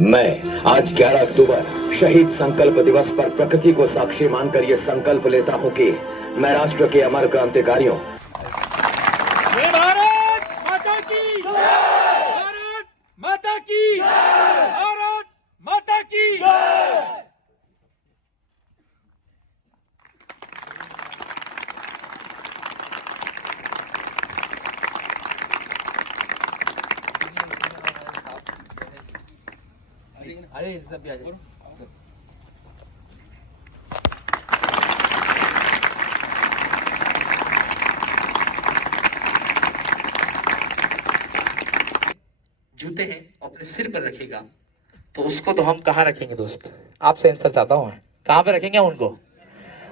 मैं आज 11 अक्टूबर शहीद संकल्प दिवस पर प्रकृति को साक्षी मानकर ये संकल्प लेता हूँ कि मैं राष्ट्र के अमर क्रांतिकारियों भारत माता की भारत माता की भारत माता की अरे सब भी आ जाओ। जूते हैं अपने सिर पर रखेगा तो उसको तो हम कहाँ रखेंगे दोस्त? आपसे आंसर चाहता हूँ मैं, कहाँ पे रखेंगे उनको?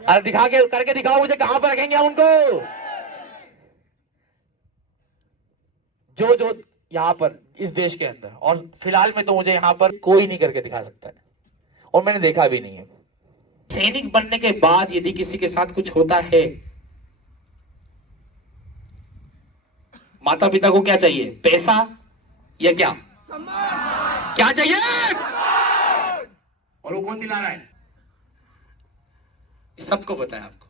अरे दिखा के करके दिखाओ मुझे, कहाँ पर रखेंगे उनको? जो यहाँ पर इस देश के अंदर, और फिलहाल में तो मुझे यहाँ पर कोई नहीं करके दिखा सकता है, और मैंने देखा भी नहीं है। सैनिक बनने के बाद यदि किसी के साथ कुछ होता है, माता पिता को क्या चाहिए? पैसा या क्या? क्या चाहिए? और वो कौन दिला रहा है? सबको पता है आपको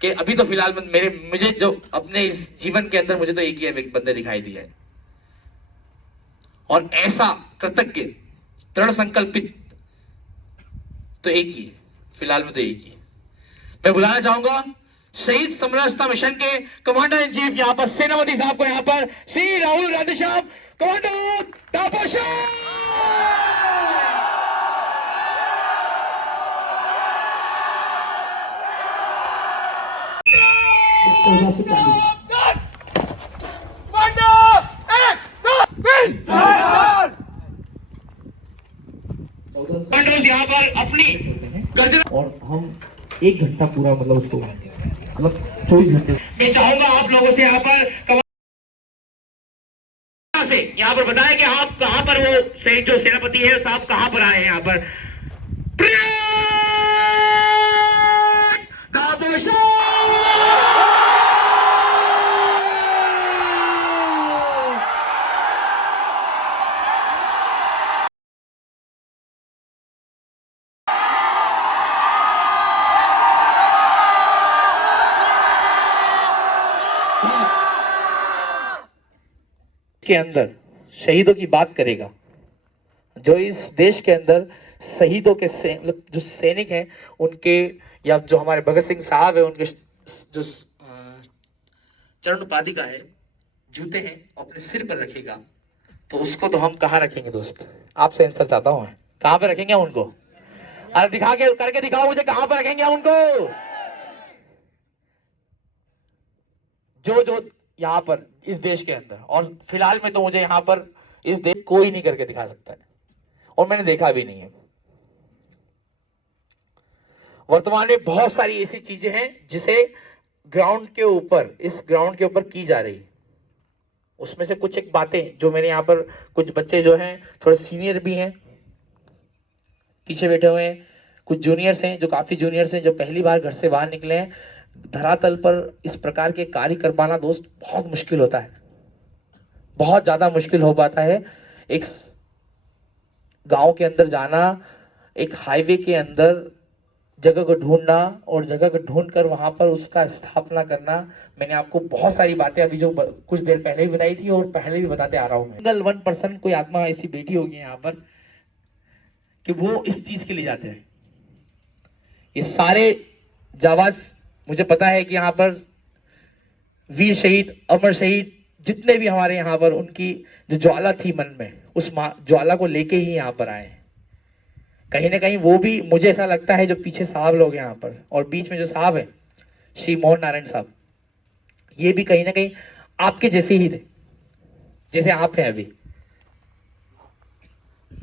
कि अभी तो फिलहाल मुझे जो अपने इस जीवन के अंदर मुझे तो एक ही बंदे दिखाई दिया है, और ऐसा कृतज्ञ दृढ़ संकल्पित तो एक ही है, फिलहाल में तो एक ही है। मैं बुलाना चाहूंगा शहीद समरसता मिशन के कमांडर इन चीफ यहाँ पर सेनापति साहब को, यहाँ पर श्री राहुल राधे साहब, कमांडर तापसा। यहाँ पर अपनी गर्जना, और हम 1 घंटा पूरा मतलब उसको 24 घंटे। मैं चाहूंगा आप लोगों से यहाँ पर से यहाँ पर बताएं कि आप कहाँ पर वो जो सेनापति है साहब कहाँ पर आए हैं यहाँ पर। के अंदर शहीदों की बात करेगा, जो इस देश के अंदर शहीदों के मतलब जो सैनिक हैं उनके, या जो हमारे भगत सिंह साहब है उनके जो चरण उपाधिका है, जूते हैं अपने सिर पर रखेगा तो उसको तो हम कहाँ रखेंगे दोस्त? आपसे आंसर चाहता हूँ मैं, कहाँ पे रखेंगे उनको? अरे दिखा के करके दिखाओ मुझे, कहाँ पर रखेंगे उनको? जो यहाँ पर इस देश के अंदर, और फिलहाल में तो मुझे यहाँ पर इस देश कोई नहीं करके दिखा सकता है, और मैंने देखा भी नहीं है। वर्तमान में बहुत सारी ऐसी चीजें हैं जिसे ग्राउंड के ऊपर, इस ग्राउंड के ऊपर की जा रही है। उसमें से कुछ एक बातें जो मेरे यहाँ पर कुछ बच्चे जो हैं थोड़े सीनियर भी हैं, पीछे बैठे हुए हैं, कुछ जूनियर्स हैं जो काफी जूनियर्स हैं, जो पहली बार घर से बाहर निकले हैं। धरातल पर इस प्रकार के कार्य कर पाना दोस्त बहुत मुश्किल होता है, बहुत ज्यादा मुश्किल हो पाता है। एक गांव के अंदर जाना, एक हाईवे के अंदर जगह को ढूंढना, और जगह को ढूंढकर वहां पर उसका स्थापना करना। मैंने आपको बहुत सारी बातें अभी जो कुछ देर पहले भी बताई थी और पहले भी बताते आ रहा हूं। सिंगल 1% कोई आत्मा ऐसी बैठी होगी यहाँ पर कि वो इस चीज के लिए जाते हैं। ये सारे जाबाज, मुझे पता है कि यहाँ पर वीर शहीद, अमर शहीद जितने भी हमारे यहाँ पर, उनकी जो ज्वाला थी मन में, उस ज्वाला को लेके ही यहाँ पर आए। कहीं ना कहीं वो भी, मुझे ऐसा लगता है, जो पीछे साहब लोग यहाँ पर और बीच में जो साहब है श्री मोहन नारायण साहब, ये भी कहीं ना कहीं आपके जैसे ही थे, जैसे आप हैं अभी।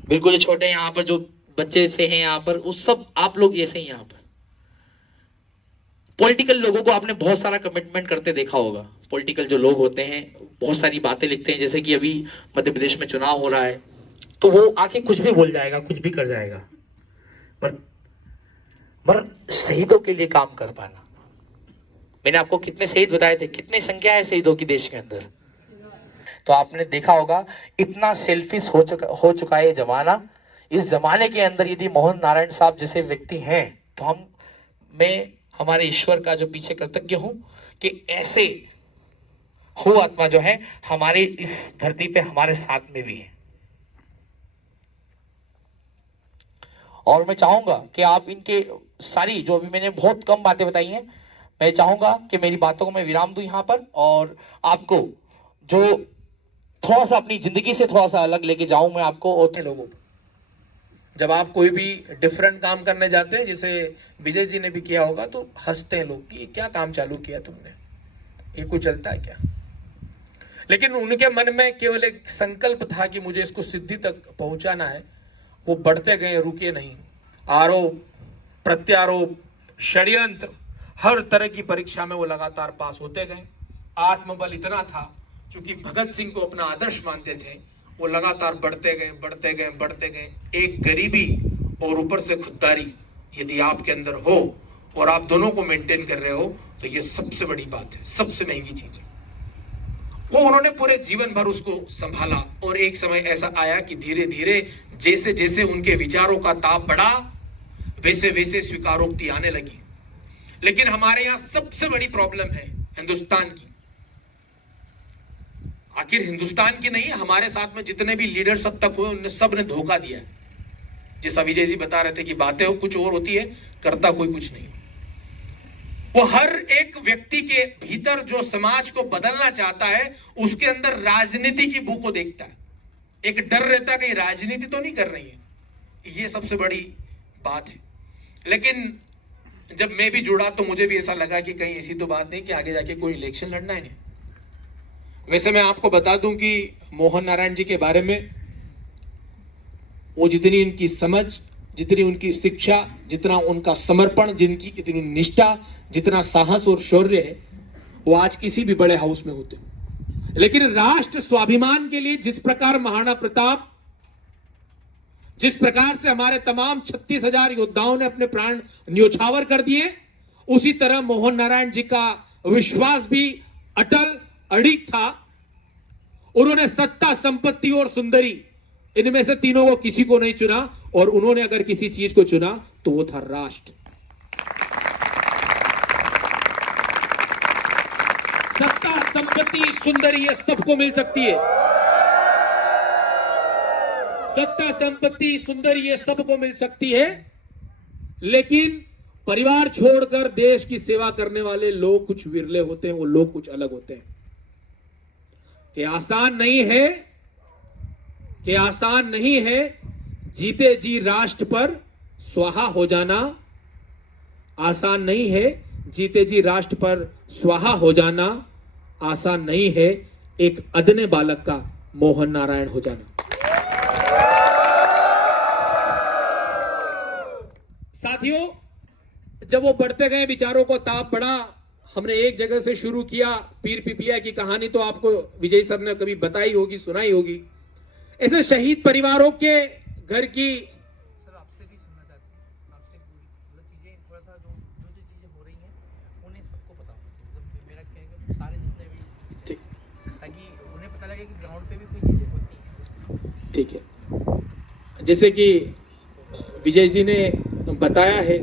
बिल्कुल छोटे यहाँ पर जो बच्चे से हैं यहाँ पर, उस सब आप लोग जैसे ही यहाँ पर। पॉलिटिकल लोगों को आपने बहुत सारा कमिटमेंट करते देखा होगा। पॉलिटिकल जो लोग होते हैं बहुत सारी बातें लिखते हैं, जैसे कि अभी मध्य प्रदेश में चुनाव हो रहा है तो वो आके कुछ भी बोल जाएगा, कुछ भी कर जाएगा, पर शहीदों के लिए काम कर पाना। मैंने आपको कितने शहीद बताए थे, कितनी संख्या है शहीदों की देश के अंदर। तो आपने देखा होगा इतना सेल्फिश हो चुका है ये जमाना इस जमाने के अंदर यदि मोहन नारायण साहब जैसे व्यक्ति हैं तो मैं हमारे ईश्वर का जो पीछे कृतज्ञ हूं कि ऐसे हो आत्मा जो है हमारे इस धरती पे हमारे साथ में भी है। और मैं चाहूंगा कि आप इनके सारी जो अभी मैंने बहुत कम बातें बताई हैं, मैं चाहूंगा कि मेरी बातों को मैं विराम दूं यहाँ पर और आपको जो थोड़ा सा अपनी जिंदगी से थोड़ा सा अलग लेके जाऊं मैं आपको। और लोगों को जब आप कोई भी डिफरेंट काम करने जाते हैं, जैसे विजय जी ने भी किया होगा, तो हंसते हैं लोग कि ये क्या काम चालू किया तुमने, ये कुछ चलता है क्या। लेकिन उनके मन में केवल एक संकल्प था कि मुझे इसको सिद्धि तक पहुंचाना है। वो बढ़ते गए, रुके नहीं। आरोप प्रत्यारोप षड्यंत्र हर तरह की परीक्षा में वो लगातार पास होते गए। आत्मबल इतना था, चूंकि भगत सिंह को अपना आदर्श मानते थे, वो लगातार बढ़ते गए बढ़ते गए बढ़ते गए। एक गरीबी और ऊपर से खुददारी यदि आपके अंदर हो और आप दोनों को मेंटेन कर रहे हो तो ये सबसे बड़ी बात है, सबसे महंगी चीज है। वो उन्होंने पूरे जीवन भर उसको संभाला और एक समय ऐसा आया कि धीरे धीरे जैसे जैसे उनके विचारों का ताप बढ़ा वैसे वैसे स्वीकारोक्ति आने लगी। लेकिन हमारे यहां सबसे बड़ी प्रॉब्लम है हिंदुस्तान की। आखिर हिंदुस्तान की नहीं, हमारे साथ में जितने भी लीडर सब तक हुए उनने सब ने धोखा दिया। जैसा विजय जी बता रहे थे कि बातें हो कुछ और होती है, करता कोई कुछ नहीं। वो हर एक व्यक्ति के भीतर जो समाज को बदलना चाहता है उसके अंदर राजनीति की बू को देखता है। एक डर रहता है कि राजनीति तो नहीं कर रही है, ये सबसे बड़ी बात है। लेकिन जब मैं भी जुड़ा तो मुझे भी ऐसा लगा कि कहीं ऐसी तो बात नहीं कि आगे जाके कोई इलेक्शन लड़ना है नहीं। वैसे मैं आपको बता दूं कि मोहन नारायण जी के बारे में वो जितनी उनकी समझ, जितनी उनकी शिक्षा, जितना उनका समर्पण, जिनकी इतनी निष्ठा, जितना साहस और शौर्य है, वो आज किसी भी बड़े हाउस में होते। लेकिन राष्ट्र स्वाभिमान के लिए जिस प्रकार महाराणा प्रताप, जिस प्रकार से हमारे तमाम 36,000 योद्धाओं ने अपने प्राण न्योछावर कर दिए, उसी तरह मोहन नारायण जी का विश्वास भी अटल अडिग था। उन्होंने सत्ता, संपत्ति और सुंदरी, इनमें से तीनों को किसी को नहीं चुना, और उन्होंने अगर किसी चीज को चुना तो वो था राष्ट्र। सत्ता, संपत्ति, सुंदरी ये सबको मिल सकती है। सत्ता, संपत्ति, सुंदरी ये सबको मिल सकती है, लेकिन परिवार छोड़कर देश की सेवा करने वाले लोग कुछ विरले होते हैं, वो लोग कुछ अलग होते हैं। कि आसान नहीं है, कि आसान नहीं है जीते जी राष्ट्र पर स्वाहा हो जाना। आसान नहीं है जीते जी राष्ट्र पर स्वाहा हो जाना। आसान नहीं है एक अदने बालक का मोहन नारायण हो जाना। साथियों, जब वो बढ़ते गए, विचारों को ताप बढ़ा, हमने एक जगह से शुरू किया। पीर पिपलिया की कहानी तो आपको विजय सर ने कभी बताई होगी, सुनाई होगी। ऐसे शहीद परिवारों के घर की सर आपसे भी सुनना चाहते हैं, आपसे मतलब चीज़ें थोड़ा सा जो चीज़ें हो रही हैं उन्हें सबको पता होना चाहिए। मतलब मेरा कहना है सारे जितने भी, ठीक, ताकि उन्हें पता लगे कि ग्राउंड पे भी कोई चीज़ें होती हैं। ठीक है। जैसे कि विजय जी ने बताया है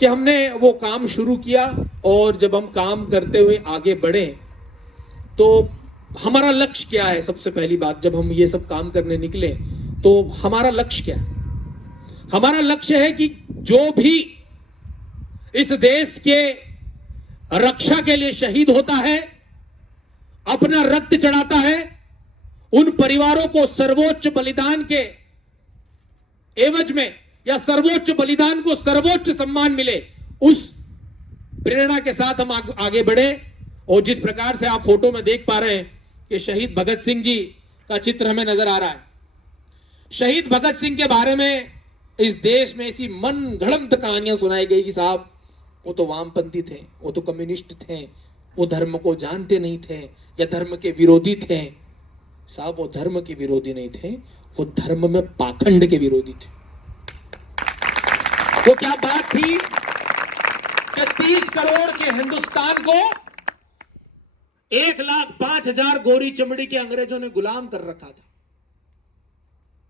कि हमने वो काम शुरू किया, और जब हम काम करते हुए आगे बढ़े तो हमारा लक्ष्य क्या है। सबसे पहली बात, जब हम ये सब काम करने निकले तो हमारा लक्ष्य क्या है। हमारा लक्ष्य है कि जो भी इस देश के रक्षा के लिए शहीद होता है, अपना रक्त चढ़ाता है, उन परिवारों को सर्वोच्च बलिदान के एवज में या सर्वोच्च बलिदान को सर्वोच्च सम्मान मिले, उस प्रेरणा के साथ हम आगे बढ़े। और जिस प्रकार से आप फोटो में देख पा रहे हैं कि शहीद भगत सिंह जी का चित्र हमें नजर आ रहा है। शहीद भगत सिंह के बारे में इस देश में ऐसी मन घड़ंत कहानियां सुनाई गई कि साहब वो तो वामपंथी थे, वो तो कम्युनिस्ट थे, वो धर्म को जानते नहीं थे या धर्म के विरोधी थे। साहब वो धर्म के विरोधी नहीं थे, वो धर्म में पाखंड के विरोधी थे। वो क्या बात थी कि 30 करोड़ के हिंदुस्तान को 1,05,000 गोरी चमड़ी के अंग्रेजों ने गुलाम कर रखा था।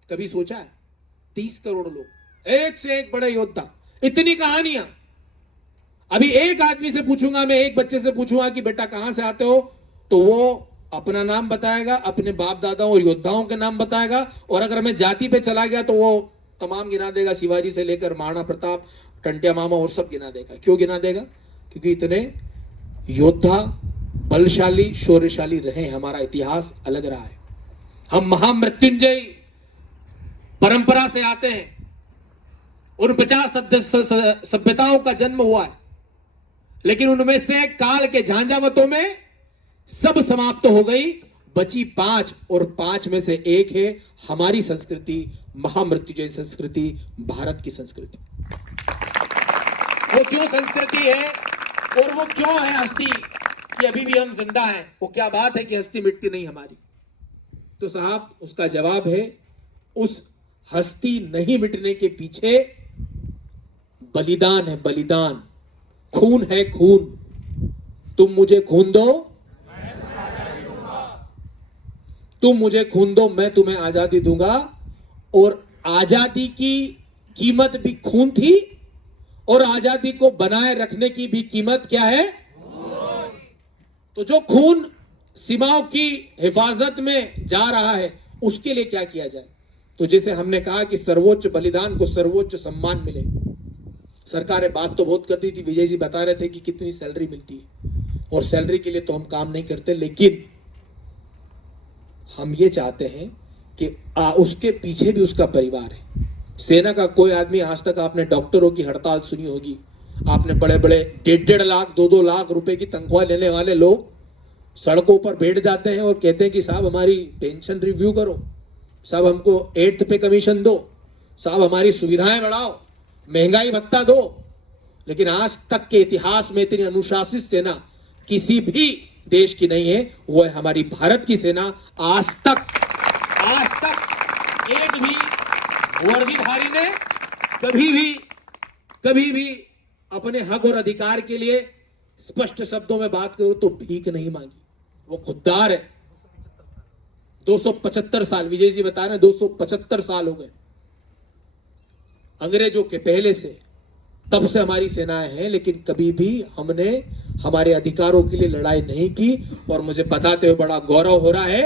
कभी सोचा है? 30 करोड़ लोग, एक से एक बड़े योद्धा, इतनी कहानियां। अभी एक आदमी से पूछूंगा, मैं एक बच्चे से पूछूंगा कि बेटा कहां से आते हो, तो वो अपना नाम बताएगा, अपने बाप दादाओं और योद्धाओं के नाम बताएगा। और अगर मैं जाति पे चला गया तो वो तमाम गिना देगा, शिवाजी से लेकर महाराणा प्रताप, टंटिया मामा और सब गिना देगा। क्यों गिना देगा? क्योंकि इतने योद्धा, बलशाली, शौर्यशाली रहे, हमारा इतिहास अलग रहा है। हम महामृत्युंजय परंपरा से आते हैं। उन 50 सभ्यताओं का जन्म हुआ है, लेकिन उनमें से काल के झांझावतों में सब समाप्त हो गई, बची 5, और 5 में से एक है हमारी संस्कृति, महामृत्युंजय संस्कृति, भारत की संस्कृति। वो क्यों संस्कृति है और वो क्यों है हस्ती कि अभी भी हम जिंदा हैं? वो क्या बात है कि हस्ती मिटती नहीं हमारी? तो साहब, उसका जवाब है, उस हस्ती नहीं मिटने के पीछे बलिदान है, बलिदान, खून है, खून। तुम मुझे खून दो, तुम मुझे खून दो, मैं तुम्हें आजादी दूंगा। और आजादी की कीमत भी खून थी, और आजादी को बनाए रखने की भी कीमत क्या है? तो जो खून सीमाओं की हिफाजत में जा रहा है, उसके लिए क्या किया जाए? तो जैसे हमने कहा कि सर्वोच्च बलिदान को सर्वोच्च सम्मान मिले। सरकारें बात तो बहुत करती थी, विजय जी बता रहे थे कि कितनी सैलरी मिलती है, और सैलरी के लिए तो हम काम नहीं करते, लेकिन हम ये चाहते हैं कि उसके पीछे भी उसका परिवार है। सेना का कोई आदमी, आज तक आपने डॉक्टरों की हड़ताल सुनी होगी, आपने बड़े बड़े 1.5 लाख 2-2 लाख रुपए की तनख्वाह लेने वाले लोग सड़कों पर बैठ जाते हैं और कहते हैं कि साहब हमारी पेंशन रिव्यू करो, साहब हमको 8th पे कमीशन दो, साहब हमारी सुविधाएं बढ़ाओ, महंगाई भत्ता दो। लेकिन आज तक के इतिहास में इतनी अनुशासित सेना किसी भी देश की नहीं है, वो है हमारी भारत की सेना। आज तक एक भी वर्दीधारी ने कभी भी अपने हक और अधिकार के लिए स्पष्ट शब्दों में बात करो तो भीख नहीं मांगी। वो खुददार है। 275 साल, विजय जी बता रहे हैं 275 साल हो गए अंग्रेजों के पहले से, तब से हमारी सेनाएं हैं, लेकिन कभी भी हमने हमारे अधिकारों के लिए लड़ाई नहीं की। और मुझे बताते हुए बड़ा गौरव हो रहा है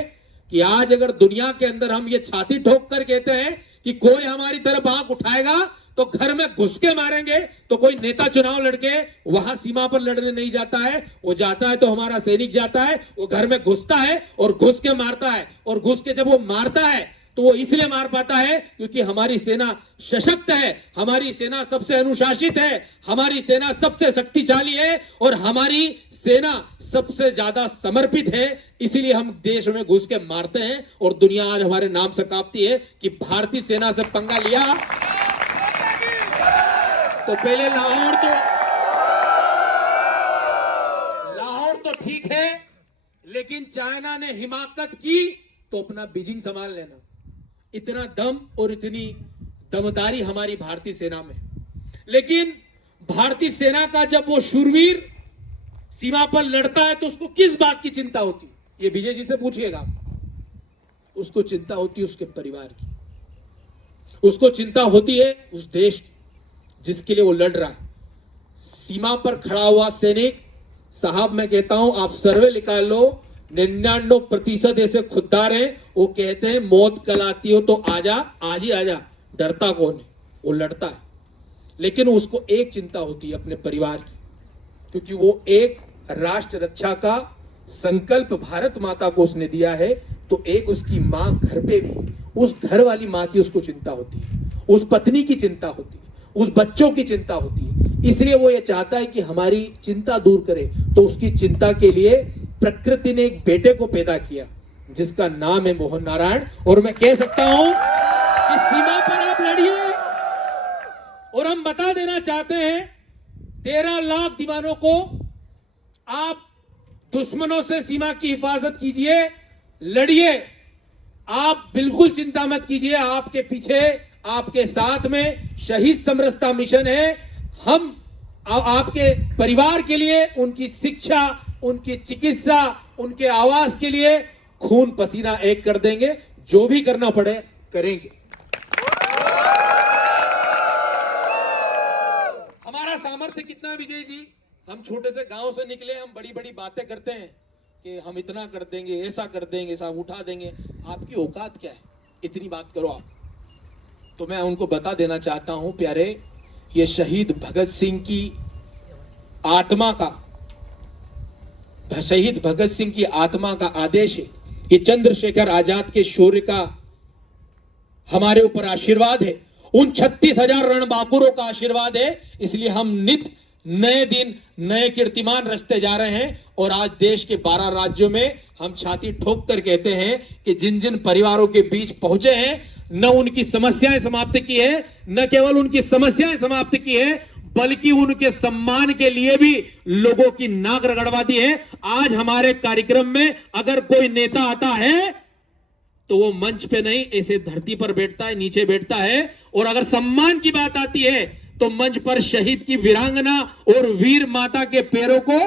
कि आज अगर दुनिया के अंदर हम ये छाती ठोक कर कहते हैं कि कोई हमारी तरफ आंख उठाएगा तो घर में घुस के मारेंगे, तो कोई नेता चुनाव लड़के वहां सीमा पर लड़ने नहीं जाता है। वो जाता है तो हमारा सैनिक जाता है, वो घर में घुसता है और घुस के मारता है। और घुस के जब वो मारता है तो वो इसलिए मार पाता है क्योंकि हमारी सेना सशक्त है, हमारी सेना सबसे अनुशासित है, हमारी सेना सबसे शक्तिशाली है, और हमारी सेना सबसे ज्यादा समर्पित है। इसीलिए हम देश में घुस के मारते हैं और दुनिया आज हमारे नाम से कांपती है कि भारतीय सेना से पंगा लिया तो पहले लाहौर तो ठीक है, लेकिन चाइना ने हिमाकत की तो अपना बीजिंग संभाल लेना। इतना दम और इतनी दमदारी हमारी भारतीय सेना में। लेकिन भारतीय सेना का जब वो शूरवीर सीमा पर लड़ता है तो उसको किस बात की चिंता होती है? ये विजय जी से पूछिएगा। उसको चिंता होती है उसके परिवार की, उसको चिंता होती है उस देश की जिसके लिए वो लड़ रहा है। सीमा पर खड़ा हुआ सैनिक, साहब मैं कहता हूं आप सर्वे निकाल लो, 99% ऐसे खुददार हैं, वो कहते हैं मौत कल आती हो तो आजा, आज ही आजा, डरता कौन है? वो लड़ता है। लेकिन उसको एक चिंता होती है अपने परिवार की, क्योंकि वो एक राष्ट्र रक्षा का संकल्प भारत माता को उसने दिया है। तो एक उसकी मां घर पे भी, उस घर वाली मां की उसको चिंता होती है, उस पत्नी की चिंता होती है, उस बच्चों की चिंता होती है। इसलिए वो ये चाहता है कि हमारी चिंता दूर करे। तो उसकी चिंता के लिए प्रकृति ने एक बेटे को पैदा किया जिसका नाम है मोहन नारायण। और मैं कह सकता हूं कि सीमा पर आप लड़िए, और हम बता देना चाहते हैं 13 लाख दीवानों को आप दुश्मनों से सीमा की हिफाजत कीजिए, लड़िए, आप बिल्कुल चिंता मत कीजिए। आपके पीछे, आपके साथ में शहीद समरसता मिशन है। हम आपके परिवार के लिए उनकी शिक्षा, उनकी चिकित्सा, उनके आवास के लिए खून पसीना एक कर देंगे, जो भी करना पड़े करेंगे। अर्थ कितना है विजय जी? हम छोटे से गांव से निकले, हम बड़ी बड़ी बातें करते हैं कि हम इतना कर देंगे, ऐसा कर देंगे, ऐसा उठा देंगे। आपकी औकात क्या है, इतनी बात करो आप? तो मैं उनको बता देना चाहता हूं प्यारे, ये शहीद भगत सिंह की आत्मा का, शहीद भगत सिंह की आत्मा का आदेश है। ये चंद्रशेखर आजाद के शौर्य का हमारे ऊपर आशीर्वाद है, उन 36,000 रणबांकुरों का आशीर्वाद है। इसलिए हम नित नए दिन नए कीर्तिमान रचते जा रहे हैं। और आज देश के 12 राज्यों में हम छाती ठोक कर कहते हैं कि जिन जिन परिवारों के बीच पहुंचे हैं, न उनकी समस्याएं समाप्त की है, न केवल उनकी समस्याएं समाप्त की है, बल्कि उनके सम्मान के लिए भी लोगों की नाक रगड़वा दी है। आज हमारे कार्यक्रम में अगर कोई नेता आता है तो वो मंच पे नहीं, ऐसे धरती पर बैठता है, नीचे बैठता है। और अगर सम्मान की बात आती है तो मंच पर शहीद की वीरांगना और वीर माता के पैरों को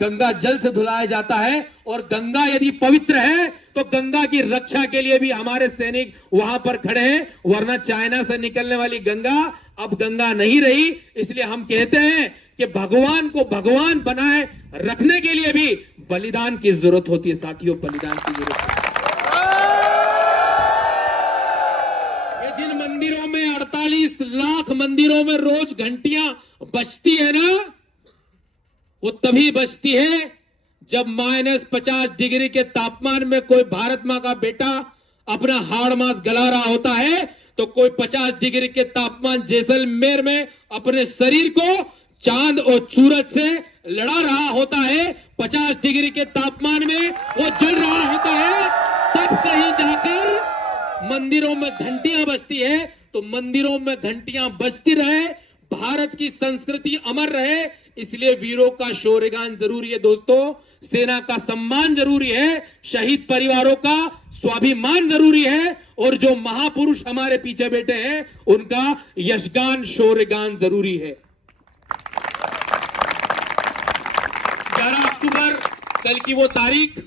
गंगा जल से धुलाया जाता है। और गंगा यदि पवित्र है तो गंगा की रक्षा के लिए भी हमारे सैनिक वहां पर खड़े हैं। वरना चाइना से निकलने वाली गंगा अब गंगा नहीं रही। इसलिए हम कहते हैं कि भगवान को भगवान बनाए रखने के लिए भी बलिदान की जरूरत होती है साथियों, बलिदान की जरूरत है। ये जिन मंदिरों में 48 लाख मंदिरों में रोज घंटियां बजती है ना, वो तभी बजती है जब -50 डिग्री के तापमान में कोई भारत मां का बेटा अपना हाड़ मांस गला रहा होता है, तो कोई 50 डिग्री के तापमान जैसलमेर में अपने शरीर को चांद और सूरज से लड़ा रहा होता है। 50 डिग्री के तापमान में वो जल रहा होता है, तब कहीं जाकर मंदिरों में घंटियां बजती है। तो मंदिरों में घंटियां बजती रहे, भारत की संस्कृति अमर रहे, इसलिए वीरों का शौर्यगान जरूरी है दोस्तों, सेना का सम्मान जरूरी है, शहीद परिवारों का स्वाभिमान जरूरी है, और जो महापुरुष हमारे पीछे बैठे हैं उनका यशगान शौर्यगान जरूरी है। 11 अक्टूबर कल की वो तारीख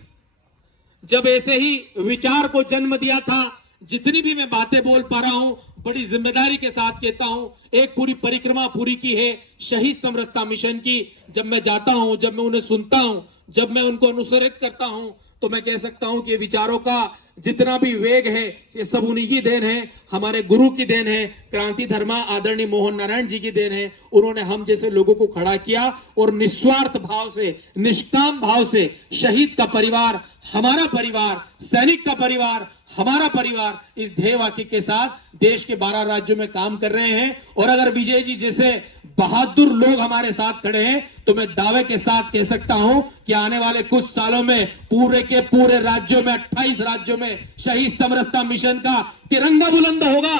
जब ऐसे ही विचार को जन्म दिया था। जितनी भी मैं बातें बोल पा रहा हूं बड़ी जिम्मेदारी के साथ कहता हूं, एक पूरी परिक्रमा पूरी की है शहीद समरसता मिशन की। जब मैं जाता हूं, जब मैं उन्हें सुनता हूं, जब मैं उनको अनुसरित करता हूं, तो मैं कह सकता हूं कि विचारों का जितना भी वेग है ये सब उन्हीं की देन है, हमारे गुरु की देन है, क्रांति धर्मा आदरणीय मोहन नारायण जी की देन है। उन्होंने हम जैसे लोगों को खड़ा किया और निस्वार्थ भाव से, निष्काम भाव से शहीद का परिवार हमारा परिवार, सैनिक का परिवार हमारा परिवार, इस ध्येय वाक्य के साथ देश के 12 राज्यों में काम कर रहे हैं। और अगर विजय जी जैसे बहादुर लोग हमारे साथ खड़े हैं तो मैं दावे के साथ कह सकता हूं कि आने वाले कुछ सालों में पूरे के पूरे राज्यों में, 28 राज्यों में शहीद समरसता मिशन का तिरंगा बुलंद होगा,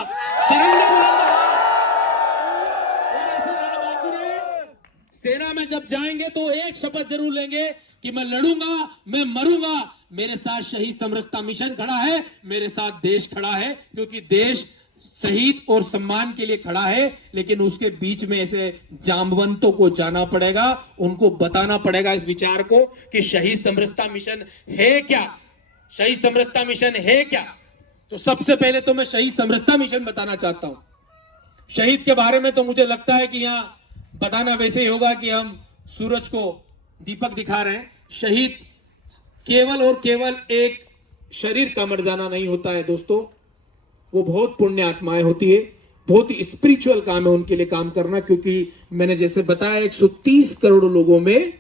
तिरंगा बुलंद होगा। और ऐसे रणबांकुरे सेना में जब जाएंगे तो एक शपथ जरूर लेंगे कि मैं लड़ूंगा, मैं मरूंगा, मेरे साथ शहीद समरसता मिशन खड़ा है, मेरे साथ देश खड़ा है। क्योंकि देश शहीद और सम्मान के लिए खड़ा है, लेकिन उसके बीच में ऐसे जामवंतों को जाना पड़ेगा, उनको बताना पड़ेगा इस विचार को कि शहीद समरसता मिशन है क्या, शहीद समरसता मिशन है क्या। तो सबसे पहले तो मैं शहीद समरसता मिशन बताना चाहता हूं। शहीद के बारे में तो मुझे लगता है कि यहां बताना वैसे ही होगा कि हम सूरज को दीपक दिखा रहे हैं। शहीद केवल और केवल एक शरीर का मर जाना नहीं होता है दोस्तों, वो बहुत पुण्य आत्माएं होती है, बहुत स्पिरिचुअल काम है उनके लिए काम करना। क्योंकि मैंने जैसे बताया 130 करोड़ लोगों में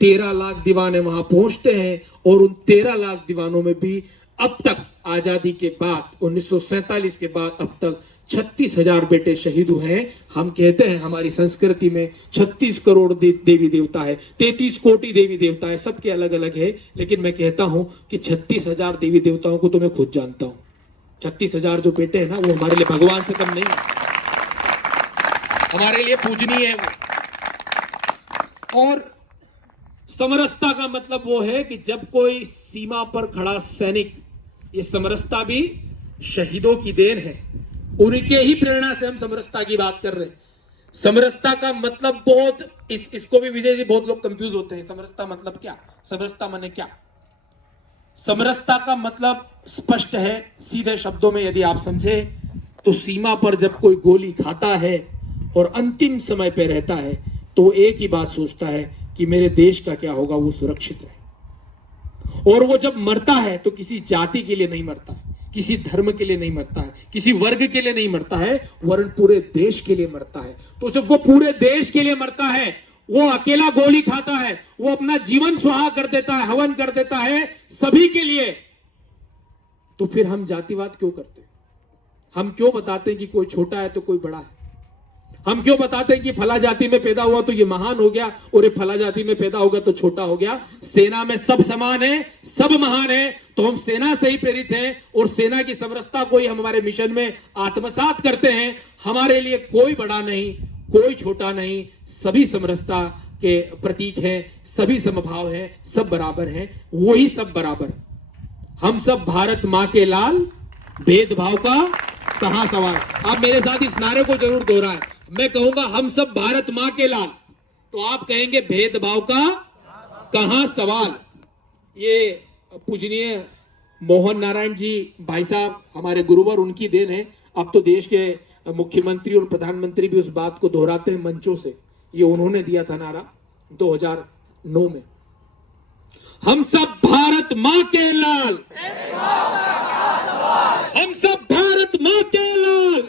13 लाख दीवाने वहां पहुंचते हैं, और उन 13 लाख दीवानों में भी अब तक आजादी के बाद 1947 के बाद अब तक 36,000 बेटे शहीद हुए हैं। हम कहते हैं हमारी संस्कृति में 36 करोड़ देवी देवता है, 33 कोटि देवी देवता है, सबके अलग अलग है। लेकिन मैं कहता हूं कि 36,000 देवी देवताओं को तो मैं खुद जानता हूं। 36,000 जो बेटे हैं ना, वो हमारे लिए भगवान से कम नहीं है, हमारे लिए पूजनीय है वो। और समरसता का मतलब वो है कि जब कोई सीमा पर खड़ा सैनिक, ये समरसता भी शहीदों की देन है, उनके ही प्रेरणा से हम समरसता की बात कर रहे हैं। समरसता का मतलब बहुत इसको भी विजय जी बहुत लोग कंफ्यूज होते हैं। समरसता मतलब क्या, समरसता माने क्या? समरसता का मतलब स्पष्ट है, सीधे शब्दों में यदि आप समझे तो सीमा पर जब कोई गोली खाता है और अंतिम समय पे रहता है तो वो एक ही बात सोचता है कि मेरे देश का क्या होगा, वो सुरक्षित रहे। और वो जब मरता है तो किसी जाति के लिए नहीं मरता है, किसी धर्म के लिए नहीं मरता है, किसी वर्ग के लिए नहीं मरता है, वरन पूरे देश के लिए मरता है। तो जब वो पूरे देश के लिए मरता है, वो अकेला गोली खाता है, वो अपना जीवन सुहा कर देता है, हवन कर देता है सभी के लिए, तो फिर हम जातिवाद क्यों करते हैं? हम क्यों बताते हैं कि कोई छोटा है तो कोई बड़ा है? हम क्यों बताते हैं कि फला जाति में पैदा हुआ तो ये महान हो गया और ये फला जाति में पैदा होगा तो छोटा हो गया? सेना में सब समान है, सब महान है, तो हम सेना से ही प्रेरित हैं और सेना की समरसता को ही हम हमारे मिशन में आत्मसात करते हैं। हमारे लिए कोई बड़ा नहीं, कोई छोटा नहीं, सभी समरसता के प्रतीक हैं, सभी समभाव हैं, सब बराबर हैं, वही सब बराबर। हम सब भारत मां के लाल, भेदभाव का कहां सवाल। आप मेरे साथ इस नारे को जरूर दोहराएं। मैं कहूंगा हम सब भारत मां के लाल, तो आप कहेंगे भेदभाव का कहां सवाल। ये पूजनीय मोहन नारायण जी भाई साहब हमारे गुरुवर, उनकी देन है। अब तो देश के मुख्यमंत्री और प्रधानमंत्री भी उस बात को दोहराते हैं मंचों से। ये उन्होंने दिया था नारा 2009 में, हम सब भारत मां के लाल, हम सब भारत मां के लाल,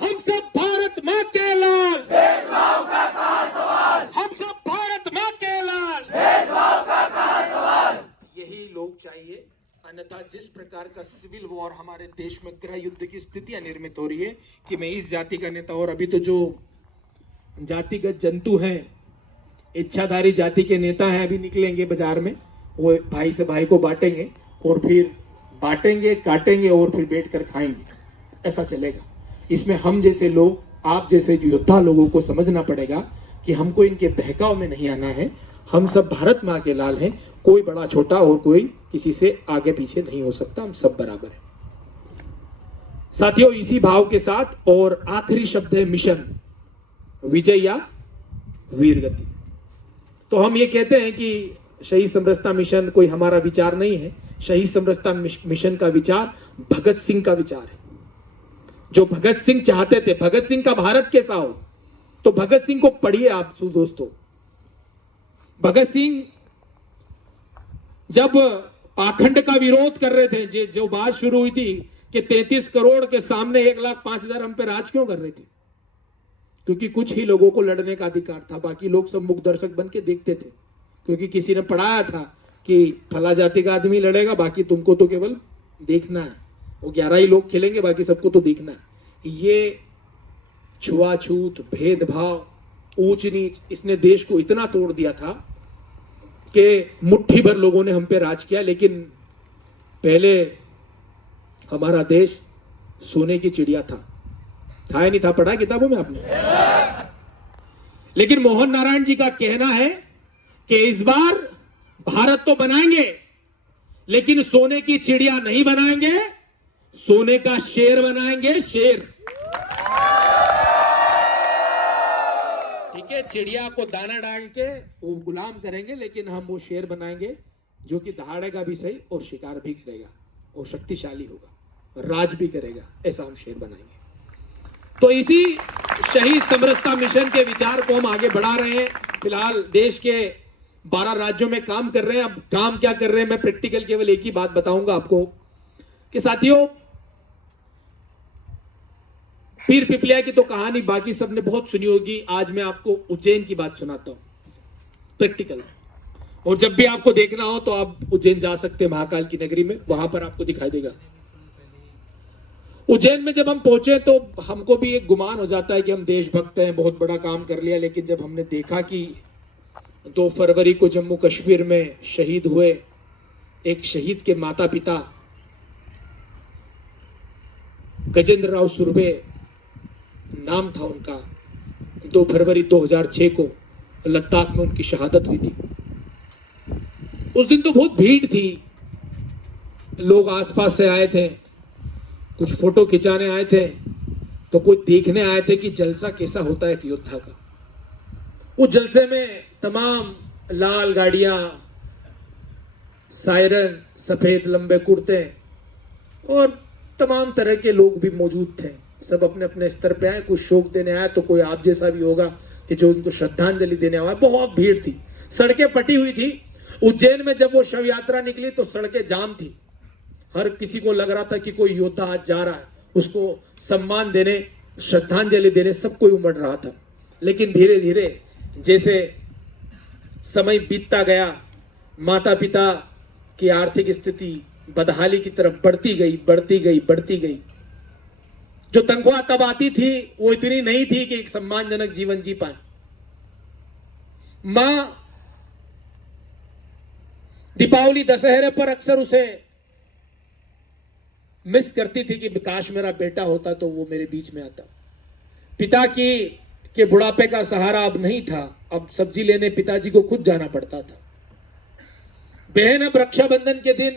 हम सब भारत मां के लाल, हम सब भारत मां के लाल। यही लोग चाहिए, अन्यथा जिस प्रकार का सिविल वॉर हमारे देश में गृह युद्ध की स्थितियां निर्मित हो रही है कि मैं इस जाति का नेता, और अभी तो जो जातिगत जंतु हैं, इच्छाधारी जाति के नेता हैं, अभी निकलेंगे बाजार में, वो भाई से भाई को बांटेंगे और फिर बांटेंगे, काटेंगे और फिर बैठ कर खाएंगे। ऐसा चलेगा। इसमें हम जैसे लोग, आप जैसे योद्धा लोगों को समझना पड़ेगा कि हमको इनके बहकाव में नहीं आना है। हम सब भारत मां के लाल हैं, कोई बड़ा छोटा और कोई किसी से आगे पीछे नहीं हो सकता, हम सब बराबर हैं। साथियों, इसी भाव के साथ और आखिरी शब्द है मिशन, विजय या वीरगति। तो हम ये कहते हैं कि शहीद समरसता मिशन कोई हमारा विचार नहीं है। शहीद समरसता मिशन का विचार भगत सिंह का विचार है। जो भगत सिंह चाहते थे, भगत सिंह का भारत कैसा हो, तो भगत सिंह को पढ़िए आप दोस्तों। भगत सिंह जब पाखंड का विरोध कर रहे थे, जो बात शुरू हुई थी कि 33 करोड़ के सामने 1,05,000 हम पे राज क्यों कर रहे थे? क्योंकि कुछ ही लोगों को लड़ने का अधिकार था, बाकी लोग सब मुख दर्शक बन के देखते थे। क्योंकि किसी ने पढ़ाया था कि फला जाति का आदमी लड़ेगा, बाकी तुमको तो केवल देखना है, वो 11 ही लोग खेलेंगे, बाकी सबको तो देखना है। ये छुआछूत, भेदभाव, ऊंच नीच, इसने देश को इतना तोड़ दिया था कि मुट्ठी भर लोगों ने हम पे राज किया। लेकिन पहले हमारा देश सोने की चिड़िया था या नहीं था? पढ़ा किताबों में आपने? लेकिन मोहन नारायण जी का कहना है कि इस बार भारत तो बनाएंगे, लेकिन सोने की चिड़िया नहीं बनाएंगे, सोने का शेर बनाएंगे, शेर। ठीक है, चिड़िया को दाना डाल के वो गुलाम करेंगे, लेकिन हम वो शेर बनाएंगे जो कि दहाड़ेगा भी सही और शिकार भी करेगा और शक्तिशाली होगा, राज भी करेगा। ऐसा हम शेर बनाएंगे। तो इसी शहीद समरसता मिशन के विचार को हम आगे बढ़ा रहे हैं। फिलहाल देश के 12 राज्यों में काम कर रहे हैं। अब काम क्या कर रहे हैं, मैं प्रैक्टिकल केवल एक ही बात बताऊंगा आपको कि साथियों, पीर पिपलिया की तो कहानी बाकी सबने बहुत सुनी होगी। आज मैं आपको उज्जैन की बात सुनाता हूं, प्रैक्टिकल। और जब भी आपको देखना हो तो आप उज्जैन जा सकते हैं, महाकाल की नगरी में, वहां पर आपको दिखाई देगा। उज्जैन में जब हम पहुंचे तो हमको भी एक गुमान हो जाता है कि हम देशभक्त हैं, बहुत बड़ा काम कर लिया। लेकिन जब हमने देखा कि 2 फरवरी को जम्मू कश्मीर में शहीद हुए एक शहीद के माता पिता गजेंद्र राव सुरभे नाम था उनका, 2 फरवरी 2006 को लद्दाख में उनकी शहादत हुई थी। उस दिन तो बहुत भीड़ थी, लोग आसपास से आए थे, कुछ फोटो खिंचाने आए थे, तो कुछ देखने आए थे कि जलसा कैसा होता है एक योद्धा का। उस जलसे में तमाम लाल गाड़ियां, सायरन, सफेद लंबे कुर्ते और तमाम तरह के लोग भी मौजूद थे। सब अपने अपने स्तर पे आए, कुछ शोक देने आया तो कोई आप जैसा भी होगा कि जो उनको श्रद्धांजलि देने आया। बहुत भीड़ थी, सड़कें पटी हुई थी। उज्जैन में जब वो शव यात्रा निकली तो सड़कें जाम थी। हर किसी को लग रहा था कि कोई योद्धा आज जा रहा है, उसको सम्मान देने, श्रद्धांजलि देने सब कोई उमड़ रहा था। लेकिन धीरे धीरे जैसे समय बीतता गया, माता पिता की आर्थिक स्थिति बदहाली की तरफ बढ़ती गई। जो तनख्वाह तब आती थी वो इतनी नहीं थी कि एक सम्मानजनक जीवन जी पाए। मां दीपावली दशहरे पर अक्सर उसे मिस करती थी कि काश मेरा बेटा होता तो वो मेरे बीच में आता। पिता के बुढ़ापे का सहारा अब नहीं था, अब सब्जी लेने पिताजी को खुद जाना पड़ता था। बहन अब रक्षाबंधन के दिन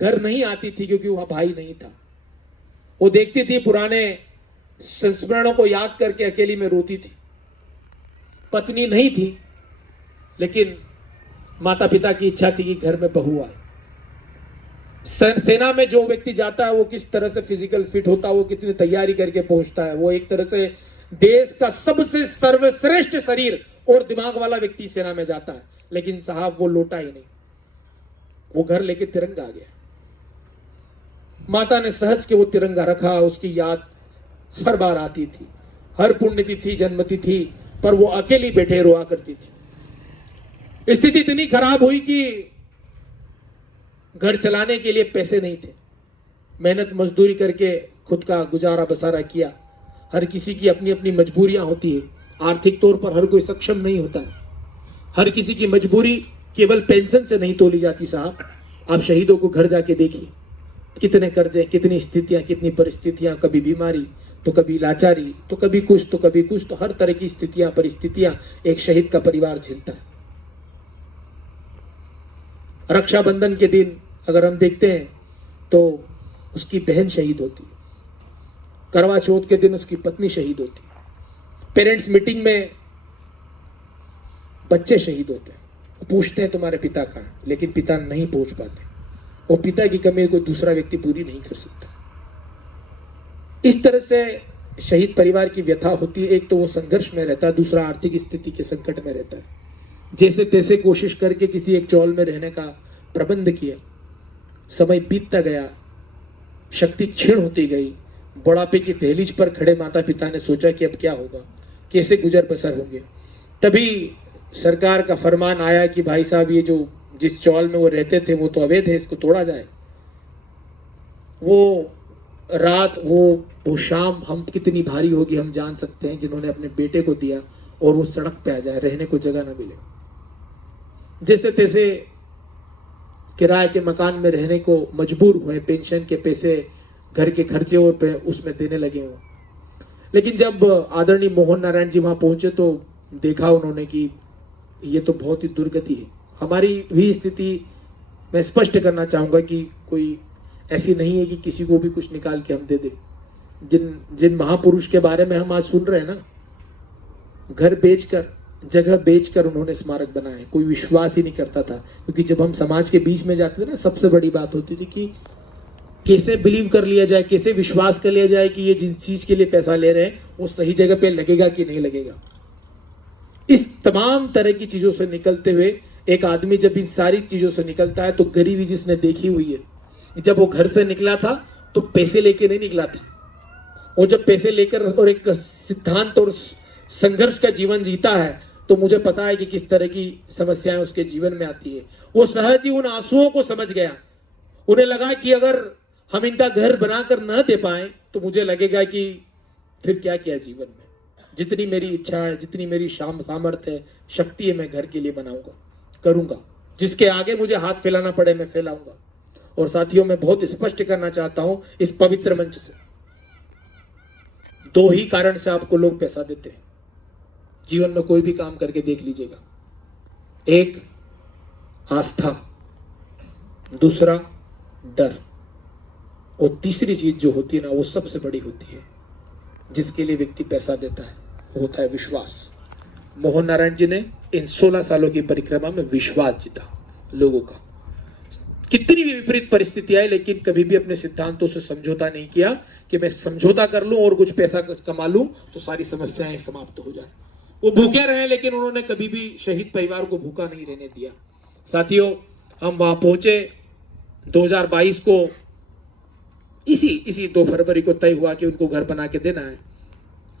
घर नहीं आती थी क्योंकि वह भाई नहीं था। वो देखती थी, पुराने संस्मरणों को याद करके अकेली में रोती थी। पत्नी नहीं थी, लेकिन माता पिता की इच्छा थी कि घर में बहू आए। सेना में जो व्यक्ति जाता है वो किस तरह से फिजिकल फिट होता है, वो कितनी तैयारी करके पहुंचता है। वो एक तरह से देश का सबसे सर्वश्रेष्ठ शरीर और दिमाग वाला व्यक्ति सेना में जाता है। लेकिन साहब वो लौटा ही नहीं, वो घर लेके तिरंगा आ गया। माता ने सहज के वो तिरंगा रखा। उसकी याद हर बार आती थी, हर पुण्यतिथि जन्मतिथि थी, पर वो अकेली बैठे रोआ करती थी। स्थिति इतनी खराब हुई कि घर चलाने के लिए पैसे नहीं थे। मेहनत मजदूरी करके खुद का गुजारा बसारा किया। हर किसी की अपनी अपनी मजबूरियां होती है, आर्थिक तौर पर हर कोई सक्षम नहीं होता है। हर किसी की मजबूरी केवल पेंशन से नहीं तोली जाती साहब। आप शहीदों को घर जाके देखिए, कितने कर्जे, कितनी स्थितियां, कितनी परिस्थितियां, कभी बीमारी तो कभी लाचारी तो कभी कुछ तो कभी कुछ, तो हर तरह की स्थितियां परिस्थितियां एक शहीद का परिवार झेलता है। रक्षाबंधन के दिन अगर हम देखते हैं तो उसकी बहन शहीद होती है, करवा चौथ के दिन उसकी पत्नी शहीद होती है, पेरेंट्स मीटिंग में बच्चे शहीद होते हैं। पूछते हैं तुम्हारे पिता कहाँ, लेकिन पिता नहीं पहुंच पाते। वो पिता की कमी कोई दूसरा व्यक्ति पूरी नहीं कर सकता। इस तरह से शहीद परिवार की व्यथा होती है। एक तो वो संघर्ष में रहता है, दूसरा आर्थिक स्थिति के संकट में रहता है। जैसे तैसे कोशिश करके किसी एक चौल में रहने का प्रबंध किया। समय बीतता गया, शक्ति क्षीण होती गई। बुढ़ापे की दहलीज पर खड़े माता पिता ने सोचा कि अब क्या होगा, कैसे गुजर बसर होंगे। तभी सरकार का फरमान आया कि भाई साहब ये जो जिस चौल में वो रहते थे वो तो अवैध है, इसको तोड़ा जाए। वो रात वो शाम हम कितनी भारी होगी हम जान सकते हैं, जिन्होंने अपने बेटे को दिया और वो सड़क पे आ जाए, रहने को जगह ना मिले। जैसे तैसे किराए के मकान में रहने को मजबूर हुए, पेंशन के पैसे घर के खर्चे और पे उसमें देने लगे हो। लेकिन जब आदरणीय मोहन नारायण जी वहां पहुंचे तो देखा उन्होंने कि ये तो बहुत ही दुर्गति है। हमारी भी स्थिति मैं स्पष्ट करना चाहूंगा कि कोई ऐसी नहीं है कि किसी को भी कुछ निकाल के हम दे दे। जिन महापुरुष के बारे में हम आज सुन रहे हैं ना, घर बेचकर, जगह बेचकर उन्होंने स्मारक बनाए। कोई विश्वास ही नहीं करता था, क्योंकि जब हम समाज के बीच में जाते थे ना, सबसे बड़ी बात होती थी कि कैसे बिलीव कर लिया जाए, कैसे विश्वास कर लिया जाए कि ये जिस चीज के लिए पैसा ले रहे हैं वो सही जगह पे लगेगा कि नहीं लगेगा। इस तमाम तरह की चीजों से निकलते हुए एक आदमी जब इन सारी चीजों से निकलता है तो गरीबी जिसने देखी हुई है, जब वो घर से निकला था तो पैसे लेके नहीं निकला था। वो जब पैसे लेकर और एक सिद्धांत और संघर्ष का जीवन जीता है तो मुझे पता है कि किस तरह की समस्याएं उसके जीवन में आती है। वो सहज ही उन आंसुओं को समझ गया। उन्हें लगा कि अगर हम इनका घर बनाकर न दे पाए तो मुझे लगेगा कि फिर क्या किया जीवन में। जितनी मेरी इच्छा है, जितनी मेरी सामर्थ्य है, शक्ति है, मैं घर के लिए बनाऊंगा, करूंगा। जिसके आगे मुझे हाथ फैलाना पड़े मैं फैलाऊंगा। और साथियों, मैं बहुत स्पष्ट करना चाहता हूं इस पवित्र मंच से, दो ही कारण से आपको लोग पैसा देते हैं। जीवन में कोई भी काम करके देख लीजिएगा। एक आस्था, दूसरा डर, और तीसरी चीज जो होती है ना वो सबसे बड़ी होती है जिसके लिए व्यक्ति पैसा देता है, वो होता है विश्वास। मोहन नारायण जी ने इन 16 सालों की परिक्रमा में विश्वास जीता लोगों का। कितनी भी विपरीत परिस्थिति आई लेकिन कभी भी अपने सिद्धांतों से समझौता नहीं किया कि मैं समझौता कर लूं और कुछ पैसा कमा लूं तो सारी समस्याएं समाप्त हो जाए। वो भूखे रहे लेकिन उन्होंने कभी भी शहीद परिवार को भूखा नहीं रहने दिया। साथियों, हम वहां पहुंचे 2022 को, इसी 2 फरवरी को तय हुआ कि उनको घर बना के देना है।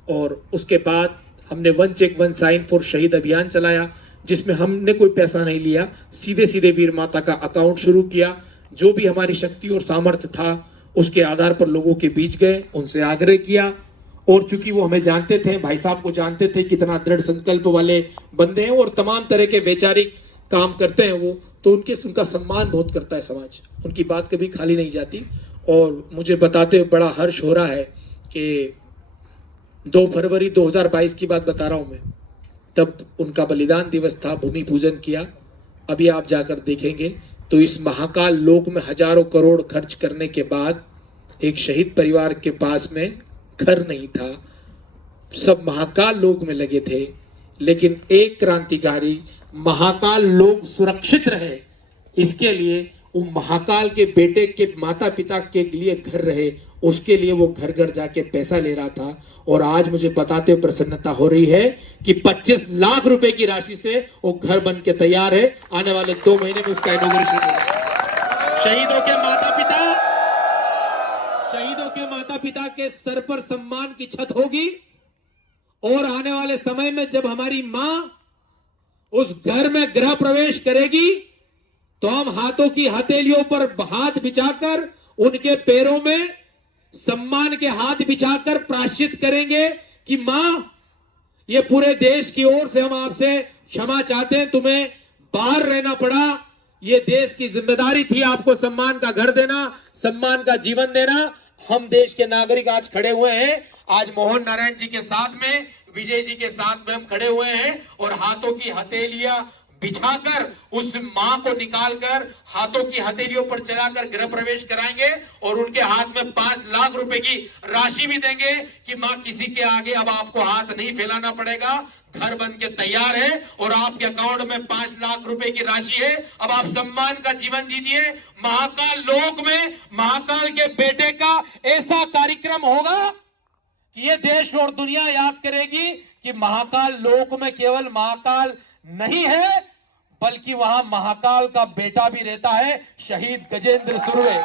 और उसके बाद हमने one check one sign for शहीद अभियान चलाया, जिसमें हमने कोई पैसा नहीं लिया, सीधे सीधे वीर माता का अकाउंट शुरू किया। जो भी हमारी शक्ति और सामर्थ्य था उसके आधार पर लोगों के बीच गए, उनसे आग्रह किया। और चूंकि वो हमें जानते थे, भाई साहब को जानते थे, कितना दृढ़ संकल्प वाले बंदे हैं और तमाम तरह के वैचारिक काम करते हैं वो, तो उनका सम्मान बहुत करता है समाज, उनकी बात कभी खाली नहीं जाती। और मुझे बताते हुए बड़ा हर्ष हो रहा है कि 2 फरवरी 2022 की बात बता रहा हूं मैं, तब उनका बलिदान दिवस था, भूमि पूजन किया। अभी आप जाकर देखेंगे तो इस महाकाल लोक में हजारों करोड़ खर्च करने के बाद एक शहीद परिवार के पास में घर नहीं था। सब महाकाल लोक में लगे थे, लेकिन एक क्रांतिकारी महाकाल लोक सुरक्षित रहे, इसके लिए वो महाकाल के बेटे के माता पिता के लिए घर रहे, उसके लिए वो घर घर जाके पैसा ले रहा था। और आज मुझे बताते हुए प्रसन्नता हो रही है कि 25 लाख रुपए की राशि से वो घर बन के तैयार है। आने वाले 2 महीने में उसका इनॉग्रेशन होगा। शहीदों के माता पिता के सर पर सम्मान की छत होगी। और आने वाले समय में जब हमारी मां उस घर में गृह प्रवेश करेगी तो हम हाथों की हथेलियों पर हाथ बिछाकर उनके पैरों में सम्मान के हाथ बिछाकर प्रायश्चित करेंगे कि मां, ये पूरे देश की ओर से हम आपसे क्षमा चाहते हैं, तुम्हें बाहर रहना पड़ा, ये देश की जिम्मेदारी थी आपको सम्मान का घर देना, सम्मान का जीवन देना। हम देश के नागरिक आज खड़े हुए हैं, आज मोहन नारायण जी के साथ में, विजय जी के साथ में हम खड़े हुए हैं और हाथों की हथेलियां बिछाकर उस मां को निकालकर हाथों की हथेलियों पर चलाकर गृह प्रवेश कराएंगे और उनके हाथ में 5 लाख रुपए की राशि भी देंगे कि मां, किसी के आगे अब आपको हाथ नहीं फैलाना पड़ेगा, घर बन के तैयार है और आपके अकाउंट में 5 लाख रुपए की राशि है। अब आप सम्मान का जीवन दीजिए। महाकाल लोक में महाकाल के बेटे का ऐसा कार्यक्रम होगा कि ये देश और दुनिया याद करेगी कि महाकाल लोक में केवल महाकाल नहीं है, बल्कि वहां महाकाल का बेटा भी रहता है, शहीद गजेंद्र सुर्वे।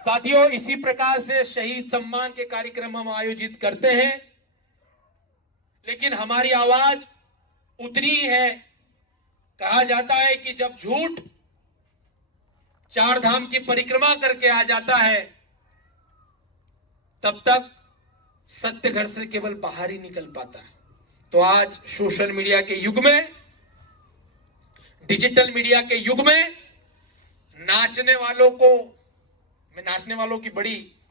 साथियों, इसी प्रकार से शहीद सम्मान के कार्यक्रम हम आयोजित करते हैं, लेकिन हमारी आवाज उतनी ही है। कहा जाता है कि जब झूठ 4 धाम की परिक्रमा करके आ जाता है, तब तक सत्य घर से केवल बाहर ही निकल पाता है। तो आज सोशल मीडिया के युग में, डिजिटल मीडिया के युग में नाचने वालों को, मैं नाचने वालों की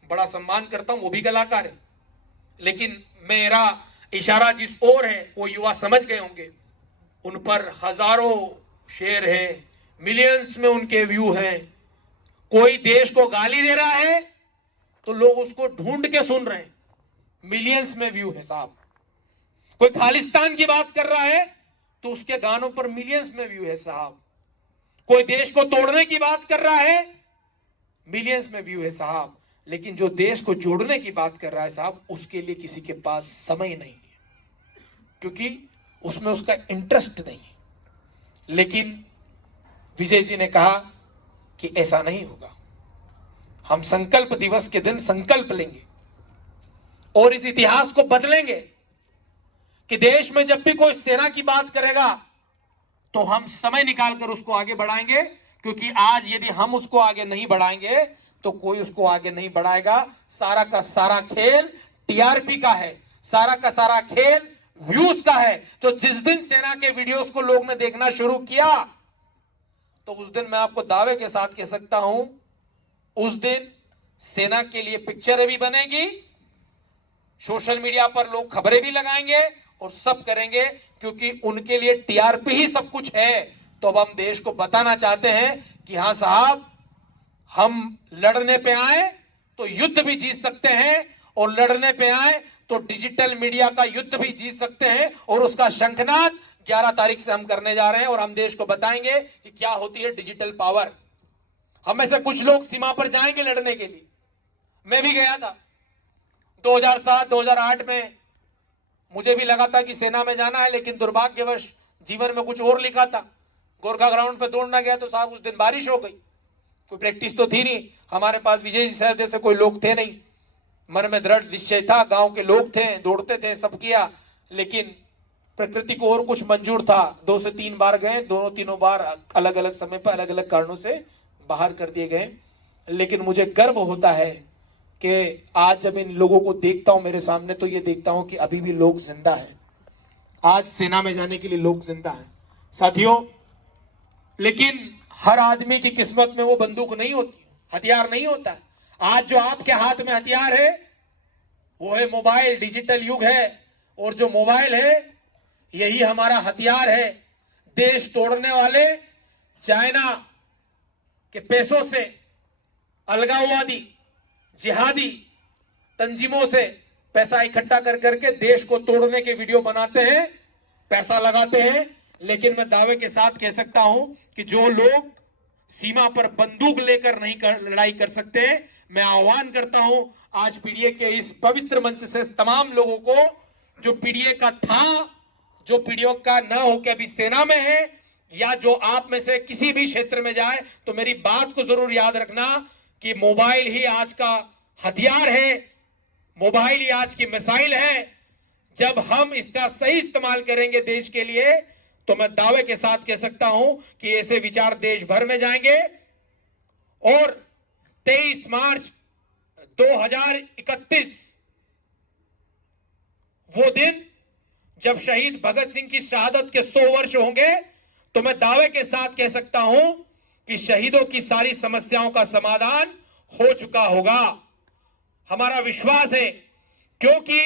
बड़ा सम्मान करता हूं, वो भी कलाकार है, लेकिन मेरा इशारा जिस ओर है वो युवा समझ गए होंगे। उन पर हजारों शेयर है, मिलियंस में उनके व्यू हैं। कोई देश को गाली दे रहा है तो लोग उसको ढूंढ के सुन रहे हैं, मिलियंस में व्यू है साहब। कोई खालिस्तान की बात कर रहा है तो उसके गानों पर मिलियंस में व्यू है साहब। कोई देश को तोड़ने की बात कर रहा है, मिलियंस में व्यू है साहब। लेकिन जो देश को जोड़ने की बात कर रहा है साहब, उसके लिए किसी के पास समय नहीं है, क्योंकि उसमें उसका इंटरेस्ट नहीं है। लेकिन विजय जी ने कहा कि ऐसा नहीं होगा। हम संकल्प दिवस के दिन संकल्प लेंगे और इस इतिहास को बदलेंगे कि देश में जब भी कोई सेना की बात करेगा तो हम समय निकालकर उसको आगे बढ़ाएंगे, क्योंकि आज यदि हम उसको आगे नहीं बढ़ाएंगे तो कोई उसको आगे नहीं बढ़ाएगा। सारा का सारा खेल टीआरपी का है, सारा का सारा खेल व्यूज का है। तो जिस दिन सेना के वीडियोस को लोग ने देखना शुरू किया, तो उस दिन मैं आपको दावे के साथ कह सकता हूं, उस दिन सेना के लिए पिक्चरें भी बनेगी, सोशल मीडिया पर लोग खबरें भी लगाएंगे और सब करेंगे, क्योंकि उनके लिए टीआरपी ही सब कुछ है। तो अब हम देश को बताना चाहते हैं कि हां साहब, हम लड़ने पे आए तो युद्ध भी जीत सकते हैं और लड़ने पे आए तो डिजिटल मीडिया का युद्ध भी जीत सकते हैं। और उसका शंखनाद 11 तारीख से हम करने जा रहे हैं और हम देश को बताएंगे कि क्या होती है डिजिटल पावर। हम में से कुछ लोग सीमा पर जाएंगे लड़ने के लिए। मैं भी गया था 2007-2008 में। मुझे भी लगा था कि सेना में जाना है, लेकिन दुर्भाग्यवश जीवन में कुछ और लिखा था। गोरखा ग्राउंड पे दौड़ना गया तो साहब उस दिन बारिश हो गई। कोई प्रैक्टिस तो थी नहीं, हमारे पास विजय जी सर जैसे कोई लोग थे नहीं। मन में दृढ़ निश्चय था, गांव के लोग थे, दौड़ते थे, सब किया, लेकिन प्रकृति को और कुछ मंजूर था। 2 से 3 बार गए, दोनों तीनों बार अलग अलग समय पर अलग अलग कारणों से बाहर कर दिए गए। लेकिन मुझे गर्व होता है कि आज जब इन लोगों को देखता हूं मेरे सामने, तो ये देखता हूं कि अभी भी लोग जिंदा हैं। आज सेना में जाने के लिए लोग जिंदा हैं साथियों। लेकिन हर आदमी की किस्मत में वो बंदूक नहीं होती, हथियार नहीं होता। आज जो आपके हाथ में हथियार है वो है मोबाइल। डिजिटल युग है, और जो मोबाइल है यही हमारा हथियार है। देश तोड़ने वाले चाइना के पैसों से, अलगाववादी जिहादी तंजीमों से पैसा इकट्ठा कर करके देश को तोड़ने के वीडियो बनाते हैं, पैसा लगाते हैं। लेकिन मैं दावे के साथ कह सकता हूं कि जो लोग सीमा पर बंदूक लेकर नहीं लड़ाई कर सकते, मैं आह्वान करता हूं आज पीडीए के इस पवित्र मंच से तमाम लोगों को, जो पीडीए का था, जो पीडीए का ना हो के अभी सेना में है, या जो आप में से किसी भी क्षेत्र में जाए, तो मेरी बात को जरूर याद रखना कि मोबाइल ही आज का हथियार है, मोबाइल ही आज की मिसाइल है। जब हम इसका सही इस्तेमाल करेंगे देश के लिए, तो मैं दावे के साथ कह सकता हूं कि ऐसे विचार देश भर में जाएंगे। और 23 मार्च 2031 वो दिन जब शहीद भगत सिंह की शहादत के 100 वर्ष होंगे, तो मैं दावे के साथ कह सकता हूं कि शहीदों की सारी समस्याओं का समाधान हो चुका होगा। हमारा विश्वास है, क्योंकि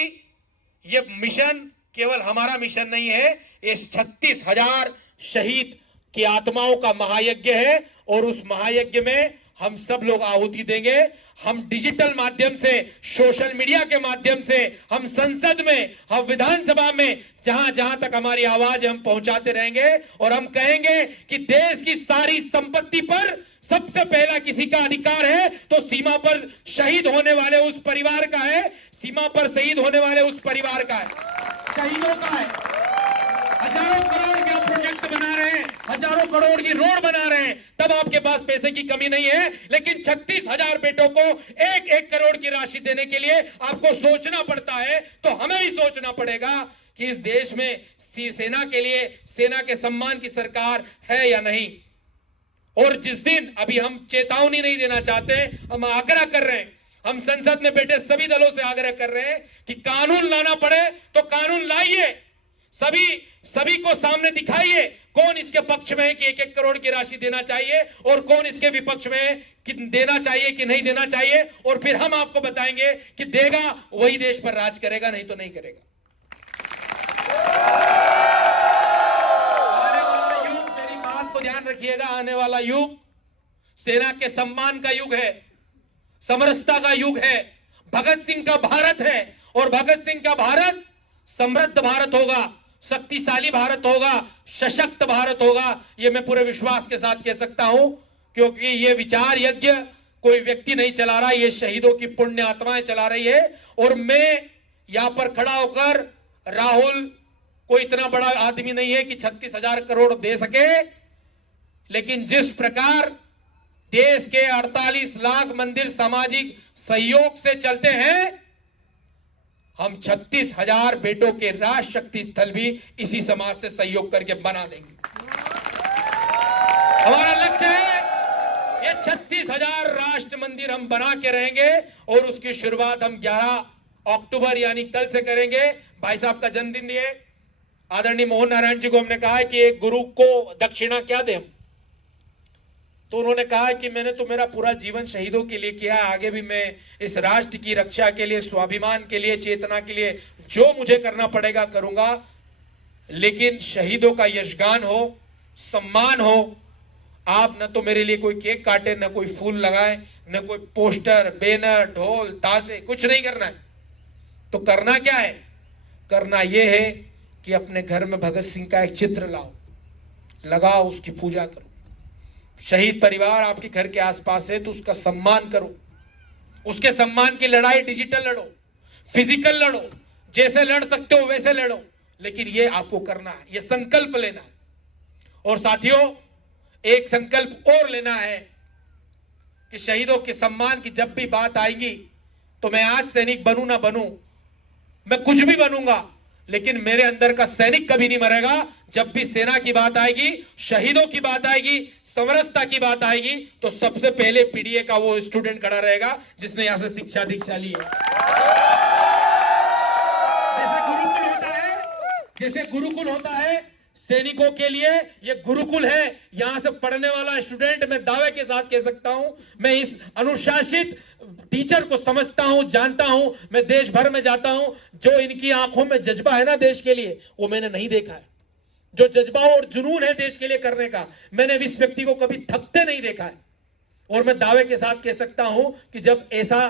यह मिशन केवल हमारा मिशन नहीं है, ये 36,000 शहीद की आत्माओं का महायज्ञ है। और उस महायज्ञ में हम सब लोग आहुति देंगे। हम डिजिटल माध्यम से, सोशल मीडिया के माध्यम से, हम संसद में, हम विधानसभा में, जहां जहां तक हमारी आवाज हम पहुंचाते रहेंगे। और हम कहेंगे कि देश की सारी संपत्ति पर सबसे पहला किसी का अधिकार है तो सीमा पर शहीद होने वाले उस परिवार का है, सीमा पर शहीद होने वाले उस परिवार का है, शहीदों का है। हजारों करोड़ के प्रोजेक्ट बना रहे हैं, हजारों करोड़ की रोड बना रहे हैं, तब आपके पास पैसे की कमी नहीं है। लेकिन 36,000 बेटों को 1-1 करोड़ की राशि देने के लिए आपको सोचना पड़ता है। तो हमें भी सोचना पड़ेगा कि इस देश में सेना के लिए, सेना के सम्मान की सरकार है या नहीं। और जिस दिन, अभी हम चेतावनी नहीं देना चाहते, हम आग्रह कर रहे हैं, हम संसद में बैठे सभी दलों से आग्रह कर रहे हैं कि कानून लाना पड़े तो कानून लाइए, सभी को सामने दिखाइए कौन इसके पक्ष में है कि 1-1 करोड़ की राशि देना चाहिए और कौन इसके विपक्ष में है कि देना चाहिए कि नहीं देना चाहिए। और फिर हम आपको बताएंगे कि देगा वही देश पर राज करेगा, नहीं तो नहीं करेगा। आने वाला युग, मेरी बात को ध्यान रखिएगा, आने वाला युग सेना के सम्मान का युग है, समरसता का युग है, भगत सिंह का भारत है। और भगत सिंह का भारत समृद्ध भारत होगा, शक्तिशाली भारत होगा, सशक्त भारत होगा। यह मैं पूरे विश्वास के साथ कह सकता हूं, क्योंकि यह विचार यज्ञ कोई व्यक्ति नहीं चला रहा, ये शहीदों की पुण्य आत्माएं चला रही है। और मैं यहां पर खड़ा होकर, राहुल कोई इतना बड़ा आदमी नहीं है कि 36,000 करोड़ दे सके, लेकिन जिस प्रकार देश के 48 लाख मंदिर सामाजिक सहयोग से चलते हैं, हम 36,000 बेटों के राष्ट्र शक्ति स्थल भी इसी समाज से सहयोग करके बना देंगे। हमारा लक्ष्य है ये 36,000 राष्ट्र मंदिर हम बना के रहेंगे। और उसकी शुरुआत हम 11 अक्टूबर यानी कल से करेंगे। भाई साहब का जन्मदिन दिए, आदरणीय मोहन नारायण जी को हमने कहा है कि एक गुरु को दक्षिणा क्या दें, तो उन्होंने कहा कि मैंने तो मेरा पूरा जीवन शहीदों के लिए किया है, आगे भी मैं इस राष्ट्र की रक्षा के लिए, स्वाभिमान के लिए, चेतना के लिए जो मुझे करना पड़ेगा करूंगा। लेकिन शहीदों का यशगान हो, सम्मान हो। आप न तो मेरे लिए कोई केक काटे, न कोई फूल लगाए, न कोई पोस्टर, बैनर, ढोल, ताशे, कुछ नहीं करना है। तो करना क्या है? करना यह है कि अपने घर में भगत सिंह का एक चित्र लाओ, लगाओ, उसकी पूजा करो। शहीद परिवार आपके घर के आसपास है तो उसका सम्मान करो, उसके सम्मान की लड़ाई डिजिटल लड़ो, फिजिकल लड़ो, जैसे लड़ सकते हो वैसे लड़ो, लेकिन ये आपको करना है, ये संकल्प लेना है। और साथियों, एक संकल्प और लेना है कि शहीदों के सम्मान की जब भी बात आएगी तो मैं आज सैनिक बनूं ना बनूं, मैं कुछ भी बनूंगा, लेकिन मेरे अंदर का सैनिक कभी नहीं मरेगा। जब भी सेना की बात आएगी, शहीदों की बात आएगी, समरसता की बात आएगी, तो सबसे पहले पीडीए का वो स्टूडेंट खड़ा रहेगा जिसने यहां से शिक्षा दीक्षा ली है। जैसे गुरुकुल होता है सैनिकों के लिए, ये गुरुकुल है। यहां से पढ़ने वाला स्टूडेंट, मैं दावे के साथ कह सकता हूं, मैं इस अनुशासित टीचर को समझता हूं, जानता हूं। मैं देश भर में जाता हूं, जो इनकी आंखों में जज्बा है ना देश के लिए, वो मैंने नहीं देखा है। जो जज्बा और जुनून है देश के लिए करने का, मैंने इस व्यक्ति को कभी थकते नहीं देखा है। और मैं दावे के साथ कह सकता हूं कि जब ऐसा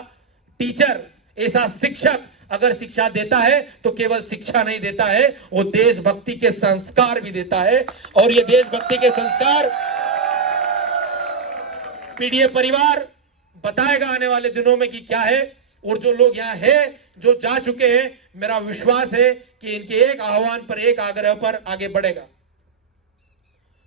टीचर, ऐसा शिक्षक अगर शिक्षा देता है तो केवल शिक्षा नहीं देता है, वो देशभक्ति के संस्कार भी देता है। और ये देशभक्ति के संस्कार पीडीए परिवार बताएगा आने वाले दिनों में कि क्या है। और जो लोग यहाँ है, जो जा चुके हैं, मेरा विश्वास है कि इनके एक आह्वान पर, एक आग्रह पर आगे बढ़ेगा।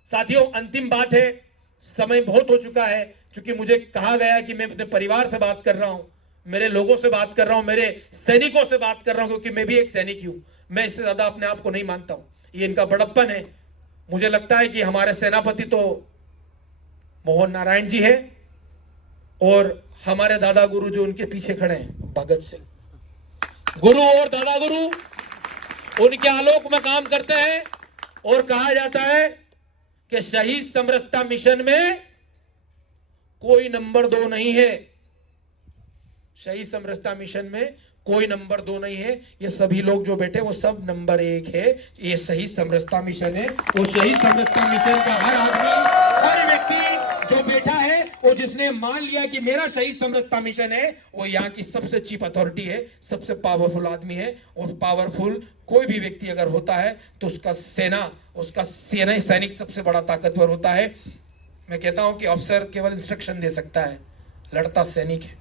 साथियों, अंतिम बात है, समय बहुत हो चुका है, क्योंकि मुझे कहा गया है कि मैं अपने परिवार से बात कर रहा हूं, मेरे लोगों से बात कर रहा हूं, मेरे सैनिकों से बात कर रहा हूं, क्योंकि मैं भी एक सैनिक ही हूं। मैं इससे ज्यादा अपने आप को नहीं मानता हूं, ये इनका बड़प्पन है। मुझे लगता है कि हमारे सेनापति तो मोहन नारायण जी है, और हमारे दादा गुरु जो उनके पीछे खड़े हैं, भगत सिंह गुरु और दादा गुरु, उनके आलोक में काम करते हैं। और कहा जाता है कि शहीद समरसता मिशन में कोई नंबर 2 नहीं है। शहीद समरसता मिशन में कोई नंबर 2 नहीं है। ये सभी लोग जो बैठे वो सब नंबर 1 है। ये शहीद समरसता मिशन है। वो शहीद समरसता मिशन का हर आदमी, हर व्यक्ति जो बैठा है, वो जिसने मान लिया कि मेरा शहीद समरसता मिशन है, वो यहाँ की सबसे चीफ अथॉरिटी है, सबसे पावरफुल आदमी है। और पावरफुल कोई भी व्यक्ति अगर होता है तो उसका सेना सैनिक सबसे बड़ा ताकतवर होता है। मैं कहता हूं कि अफसर केवल इंस्ट्रक्शन दे सकता है, लड़ता सैनिक है।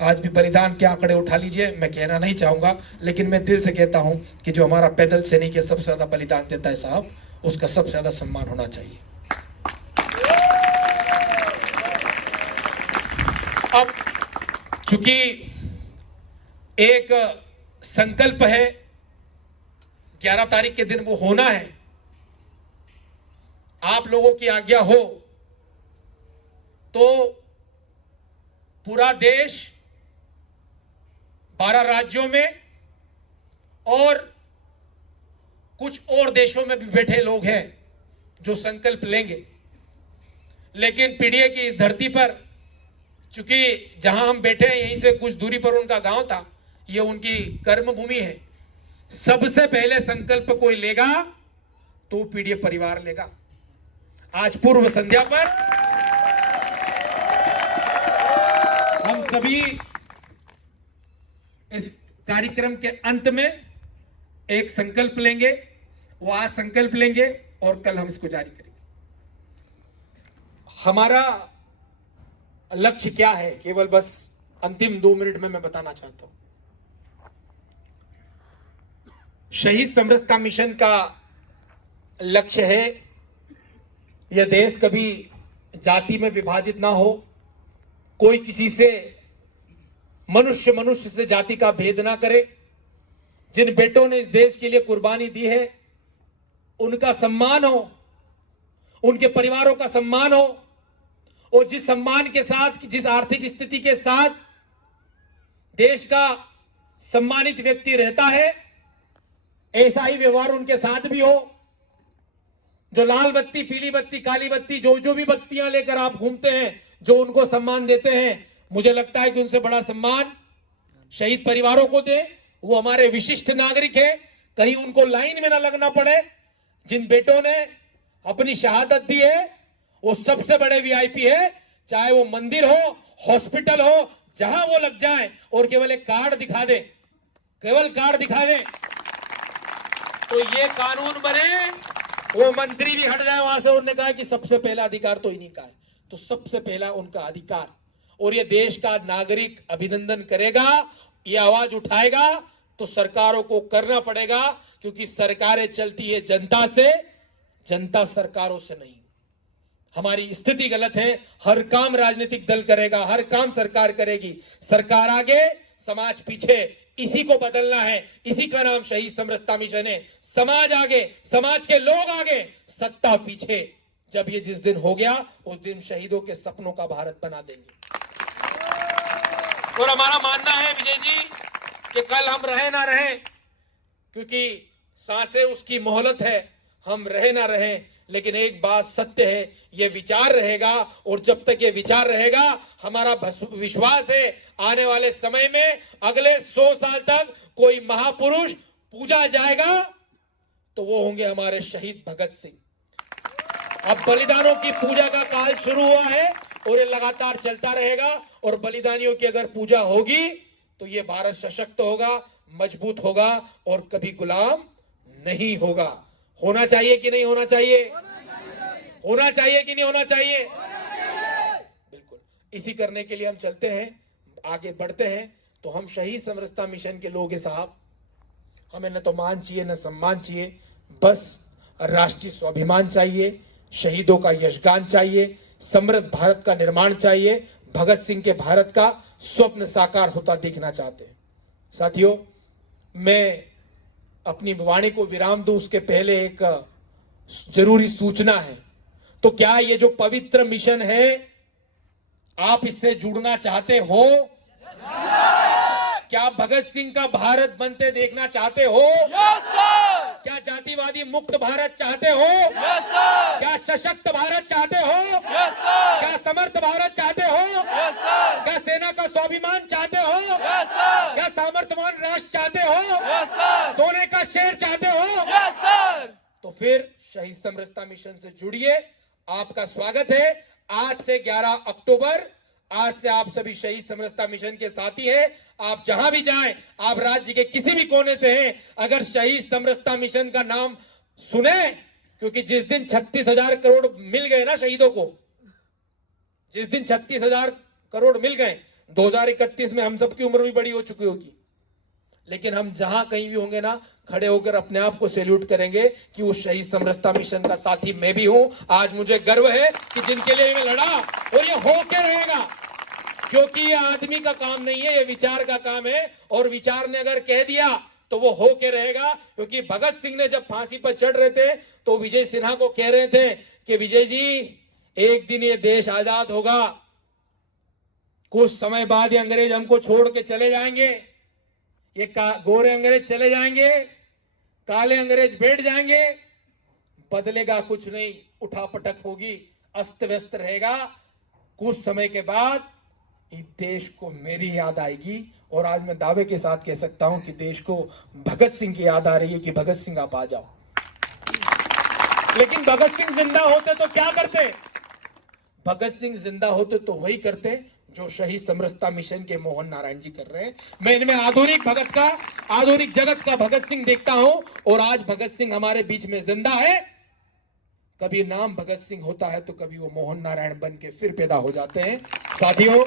आज भी बलिदान के आंकड़े उठा लीजिए, मैं कहना नहीं चाहूंगा, लेकिन मैं दिल से कहता हूं कि जो हमारा पैदल सैनिक है, सबसे ज्यादा बलिदान देता है साहब, उसका सबसे ज्यादा सम्मान होना चाहिए। अब चूंकि एक संकल्प है, 11 तारीख के दिन वो होना है, आप लोगों की आज्ञा हो तो पूरा देश, 12 राज्यों में और कुछ और देशों में भी बैठे लोग हैं जो संकल्प लेंगे। लेकिन पीडीए की इस धरती पर, चूंकि जहां हम बैठे हैं यहीं से कुछ दूरी पर उनका गांव था, ये उनकी कर्म भूमि है। सबसे पहले संकल्प कोई लेगा तो पीडीए परिवार लेगा। आज पूर्व संध्या पर हम सभी इस कार्यक्रम के अंत में एक संकल्प लेंगे। वो आज संकल्प लेंगे और कल हम इसको जारी करेंगे। हमारा लक्ष्य क्या है, केवल बस अंतिम 2 मिनट में मैं बताना चाहता हूं। शहीद समरसता मिशन का लक्ष्य है, यह देश कभी जाति में विभाजित ना हो, कोई किसी से, मनुष्य से जाति का भेद ना करे। जिन बेटों ने इस देश के लिए कुर्बानी दी है, उनका सम्मान हो, उनके परिवारों का सम्मान हो। और जिस सम्मान के साथ, जिस आर्थिक स्थिति के साथ देश का सम्मानित व्यक्ति रहता है, ऐसा ही व्यवहार उनके साथ भी हो। जो लाल बत्ती, पीली बत्ती, काली बत्ती, जो भी बत्तियां लेकर आप घूमते हैं, जो उनको सम्मान देते हैं, मुझे लगता है कि उनसे बड़ा सम्मान शहीद परिवारों को दे। वो हमारे विशिष्ट नागरिक है, कहीं उनको लाइन में ना लगना पड़े। जिन बेटों ने अपनी शहादत दी है, वो सबसे बड़े वीआईपी है। चाहे वो मंदिर हो, हॉस्पिटल हो, जहां वो लग जाए और केवल एक कार्ड दिखा दे, केवल कार्ड दिखा दे, तो ये कानून बने वो मंत्री भी हट जाए वहां से, उन्होंने कहा कि सबसे पहला अधिकार तो इन्हीं का है। तो सबसे पहला उनका अधिकार, और ये देश का नागरिक अभिनंदन करेगा, ये आवाज उठाएगा तो सरकारों को करना पड़ेगा, क्योंकि सरकारें चलती है जनता से, जनता सरकारों से नहीं। हमारी स्थिति गलत है। हर काम राजनीतिक दल करेगा, हर काम सरकार करेगी, सरकार आगे समाज पीछे। इसी को बदलना है, इसी का नाम शहीद समरसता मिशन है। समाज आगे, समाज के लोग आगे, सत्ता पीछे। जब ये जिस दिन हो गया, उस दिन शहीदों के सपनों का भारत बना देंगे। और हमारा मानना है विजय जी कि कल हम रहे ना रहे, क्योंकि सांसें उसकी मोहलत है, हम रहे ना रहे, लेकिन एक बात सत्य है, ये विचार रहेगा। और जब तक ये विचार रहेगा, हमारा विश्वास है आने वाले समय में, अगले 100 साल तक कोई महापुरुष पूजा जाएगा तो वो होंगे हमारे शहीद भगत सिंह। अब बलिदानों की पूजा का काल शुरू हुआ है और ये लगातार चलता रहेगा। और बलिदानियों की अगर पूजा होगी तो ये भारत सशक्त होगा, मजबूत होगा और कभी गुलाम नहीं होगा। होना चाहिए कि नहीं होना चाहिए? होना चाहिए कि नहीं होना चाहिए? बिल्कुल। इसी करने के लिए हम चलते हैं, आगे बढ़ते हैं। तो हम शहीद समरसता मिशन के लोग हैं साहब, हमें न तो मान चाहिए न सम्मान चाहिए, बस राष्ट्रीय स्वाभिमान चाहिए, शहीदों का यशगान चाहिए, समरस भारत का निर्माण चाहिए, भगत सिंह के भारत का स्वप्न साकार होता देखना चाहते हैं। साथियों, मैं अपनी वाणी को विराम दूं उसके पहले एक जरूरी सूचना है। तो क्या ये जो पवित्र मिशन है, आप इससे जुड़ना चाहते हो? क्या भगत सिंह का भारत बनते देखना चाहते हो? क्या जातिवादी मुक्त भारत चाहते हो? क्या सशक्त भारत चाहते हो? क्या समर्थ भारत चाहते हो? क्या सेना का स्वाभिमान चाहते हो? क्या सामर्थ्यवान राष्ट्र चाहते हो? सोने का शेर चाहते हो? तो फिर शहीद समरसता मिशन से जुड़िए, आपका स्वागत है। आज से 11 अक्टूबर, आज से आप सभी शहीद समरसता मिशन के साथी हैं। आप जहां भी जाएं, आप राज्य के किसी भी कोने से हैं, अगर शहीद समरसता मिशन का नाम सुने, क्योंकि जिस दिन 36,000 करोड़ मिल गए ना शहीदों को, जिस दिन 36,000 करोड़ मिल गए, 2031 में हम सबकी उम्र भी बड़ी हो चुकी होगी, लेकिन हम जहां कहीं भी होंगे ना, खड़े होकर अपने आप को सैल्यूट करेंगे कि उस शहीद समरसता मिशन का साथी मैं भी हूं। आज मुझे गर्व है कि जिनके लिए मैं लड़ा, और ये होके रहेगा, क्योंकि ये आदमी का काम नहीं है, ये विचार का काम है। और विचार ने अगर कह दिया तो वो होके रहेगा। क्योंकि भगत सिंह ने जब फांसी पर चढ़ रहे थे तो विजय सिन्हा को कह रहे थे कि विजय जी, एक दिन ये देश आजाद होगा, कुछ समय बाद ये अंग्रेज हमको छोड़ के चले जाएंगे, ये गोरे अंग्रेज चले जाएंगे, काले अंग्रेज बैठ जाएंगे, बदलेगा कुछ नहीं, उठापटक होगी, अस्त व्यस्त रहेगा। कुछ समय के बाद इस देश को मेरी याद आएगी। और आज मैं दावे के साथ कह सकता हूं कि देश को भगत सिंह की याद आ रही है कि भगत सिंह आप आ जाओ। लेकिन भगत सिंह जिंदा होते तो क्या करते? भगत सिंह जिंदा होते तो वही करते जो शहीद समरसता मिशन के मोहन नारायण जी कर रहे हैं। मैं इनमें आधुनिक भगत का, आधुनिक जगत का भगत सिंह देखता हूं। और आज भगत सिंह हमारे बीच में जिंदा है। कभी नाम भगत सिंह होता है तो कभी वो मोहन नारायण बन के फिर पैदा हो जाते हैं। साथियों,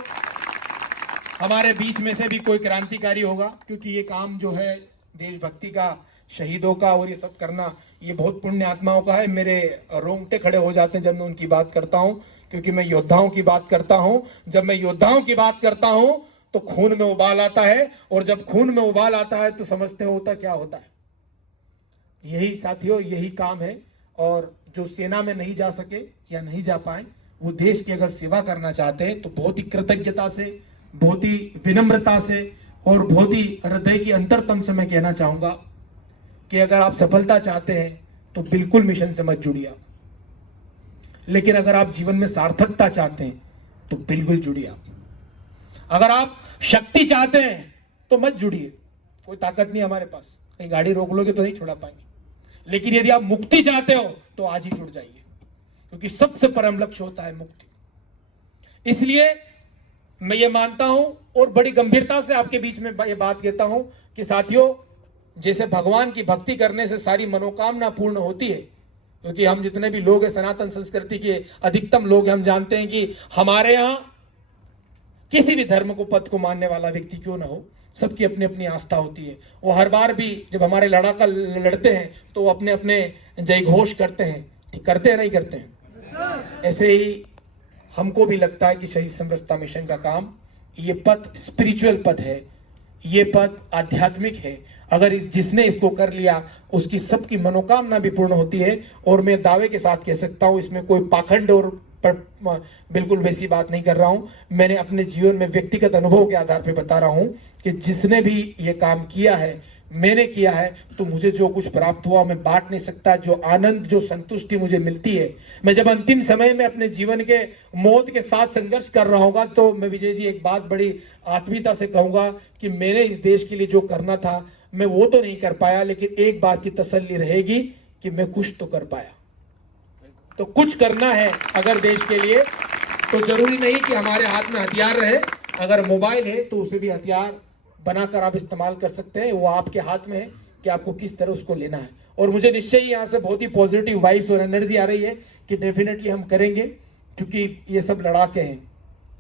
हमारे बीच में से भी कोई क्रांतिकारी होगा, क्योंकि ये काम जो है देशभक्ति का, शहीदों का और ये सब करना, ये बहुत पुण्य आत्माओं का है। मेरे रोंगटे खड़े हो जाते हैं जब मैं उनकी बात करता हूं, क्योंकि मैं योद्धाओं की बात करता हूं। जब मैं योद्धाओं की बात करता हूं तो खून में उबाल आता है, और जब खून में उबाल आता है तो समझते होता क्या होता है। यही साथियों, यही काम है। और जो सेना में नहीं जा सके या नहीं जा पाए, वो देश की अगर सेवा करना चाहते हैं तो बहुत ही कृतज्ञता से, बहुत ही विनम्रता से और बहुत ही हृदय की अंतरतम से मैं कहना चाहूंगा कि अगर आप सफलता चाहते हैं तो बिल्कुल मिशन से मत जुड़िए आप। लेकिन अगर आप जीवन में सार्थकता चाहते हैं तो बिल्कुल जुड़िए आप। अगर आप शक्ति चाहते हैं तो मत जुड़िए, कोई ताकत नहीं हमारे पास, कहीं गाड़ी रोक लोगे तो नहीं छुड़ा पाएंगे। लेकिन यदि आप मुक्ति चाहते हो तो आज ही जुड़ जाइए, क्योंकि सबसे परम लक्ष्य होता है मुक्ति। इसलिए मैं ये मानता हूं और बड़ी गंभीरता से आपके बीच में ये बात कहता हूं कि साथियों, जैसे भगवान की भक्ति करने से सारी मनोकामना पूर्ण होती है, क्योंकि हम जितने भी लोग हैं सनातन संस्कृति के अधिकतम लोग हैं, हम जानते हैं कि हमारे यहाँ किसी भी धर्म को पद को मानने वाला व्यक्ति क्यों ना हो, सबकी अपनी अपनी आस्था होती है। वो हर बार भी जब हमारे लड़ाका लड़ते हैं तो वो अपने अपने जय घोष करते हैं, ठीक करते हैं नहीं करते हैं। ऐसे ही हमको भी लगता है कि शहीद समरसता मिशन का काम, ये पद स्पिरिचुअल पद है, ये पद आध्यात्मिक है। अगर जिसने इसको कर लिया उसकी सबकी मनोकामना भी पूर्ण होती है। और मैं दावे के साथ कह सकता हूँ, इसमें कोई पाखंड और बिल्कुल वैसी बात नहीं कर रहा हूँ। मैंने अपने जीवन में व्यक्तिगत अनुभव के आधार पर बता रहा हूँ कि जिसने भी ये काम किया है, मैंने किया है, तो मुझे जो कुछ प्राप्त हुआ मैं बांट नहीं सकता। जो आनंद, जो संतुष्टि मुझे मिलती है, मैं जब अंतिम समय में अपने जीवन के मौत के साथ संघर्ष कर रहा होगा, तो मैं विजय जी एक बात बड़ी आत्मीयता से कहूंगा कि मैंने इस देश के लिए जो करना था मैं वो तो नहीं कर पाया, लेकिन एक बात की तसल्ली रहेगी कि मैं कुछ तो कर पाया। तो कुछ करना है अगर देश के लिए, तो जरूरी नहीं कि हमारे हाथ में हथियार रहे। अगर मोबाइल है तो उसे भी हथियार बनाकर आप इस्तेमाल कर सकते हैं। वो आपके हाथ में है कि आपको किस तरह उसको लेना है। और मुझे निश्चय ही यहाँ से बहुत ही पॉजिटिव वाइब्स और एनर्जी आ रही है कि डेफिनेटली हम करेंगे, क्योंकि ये सब लड़ाके हैं,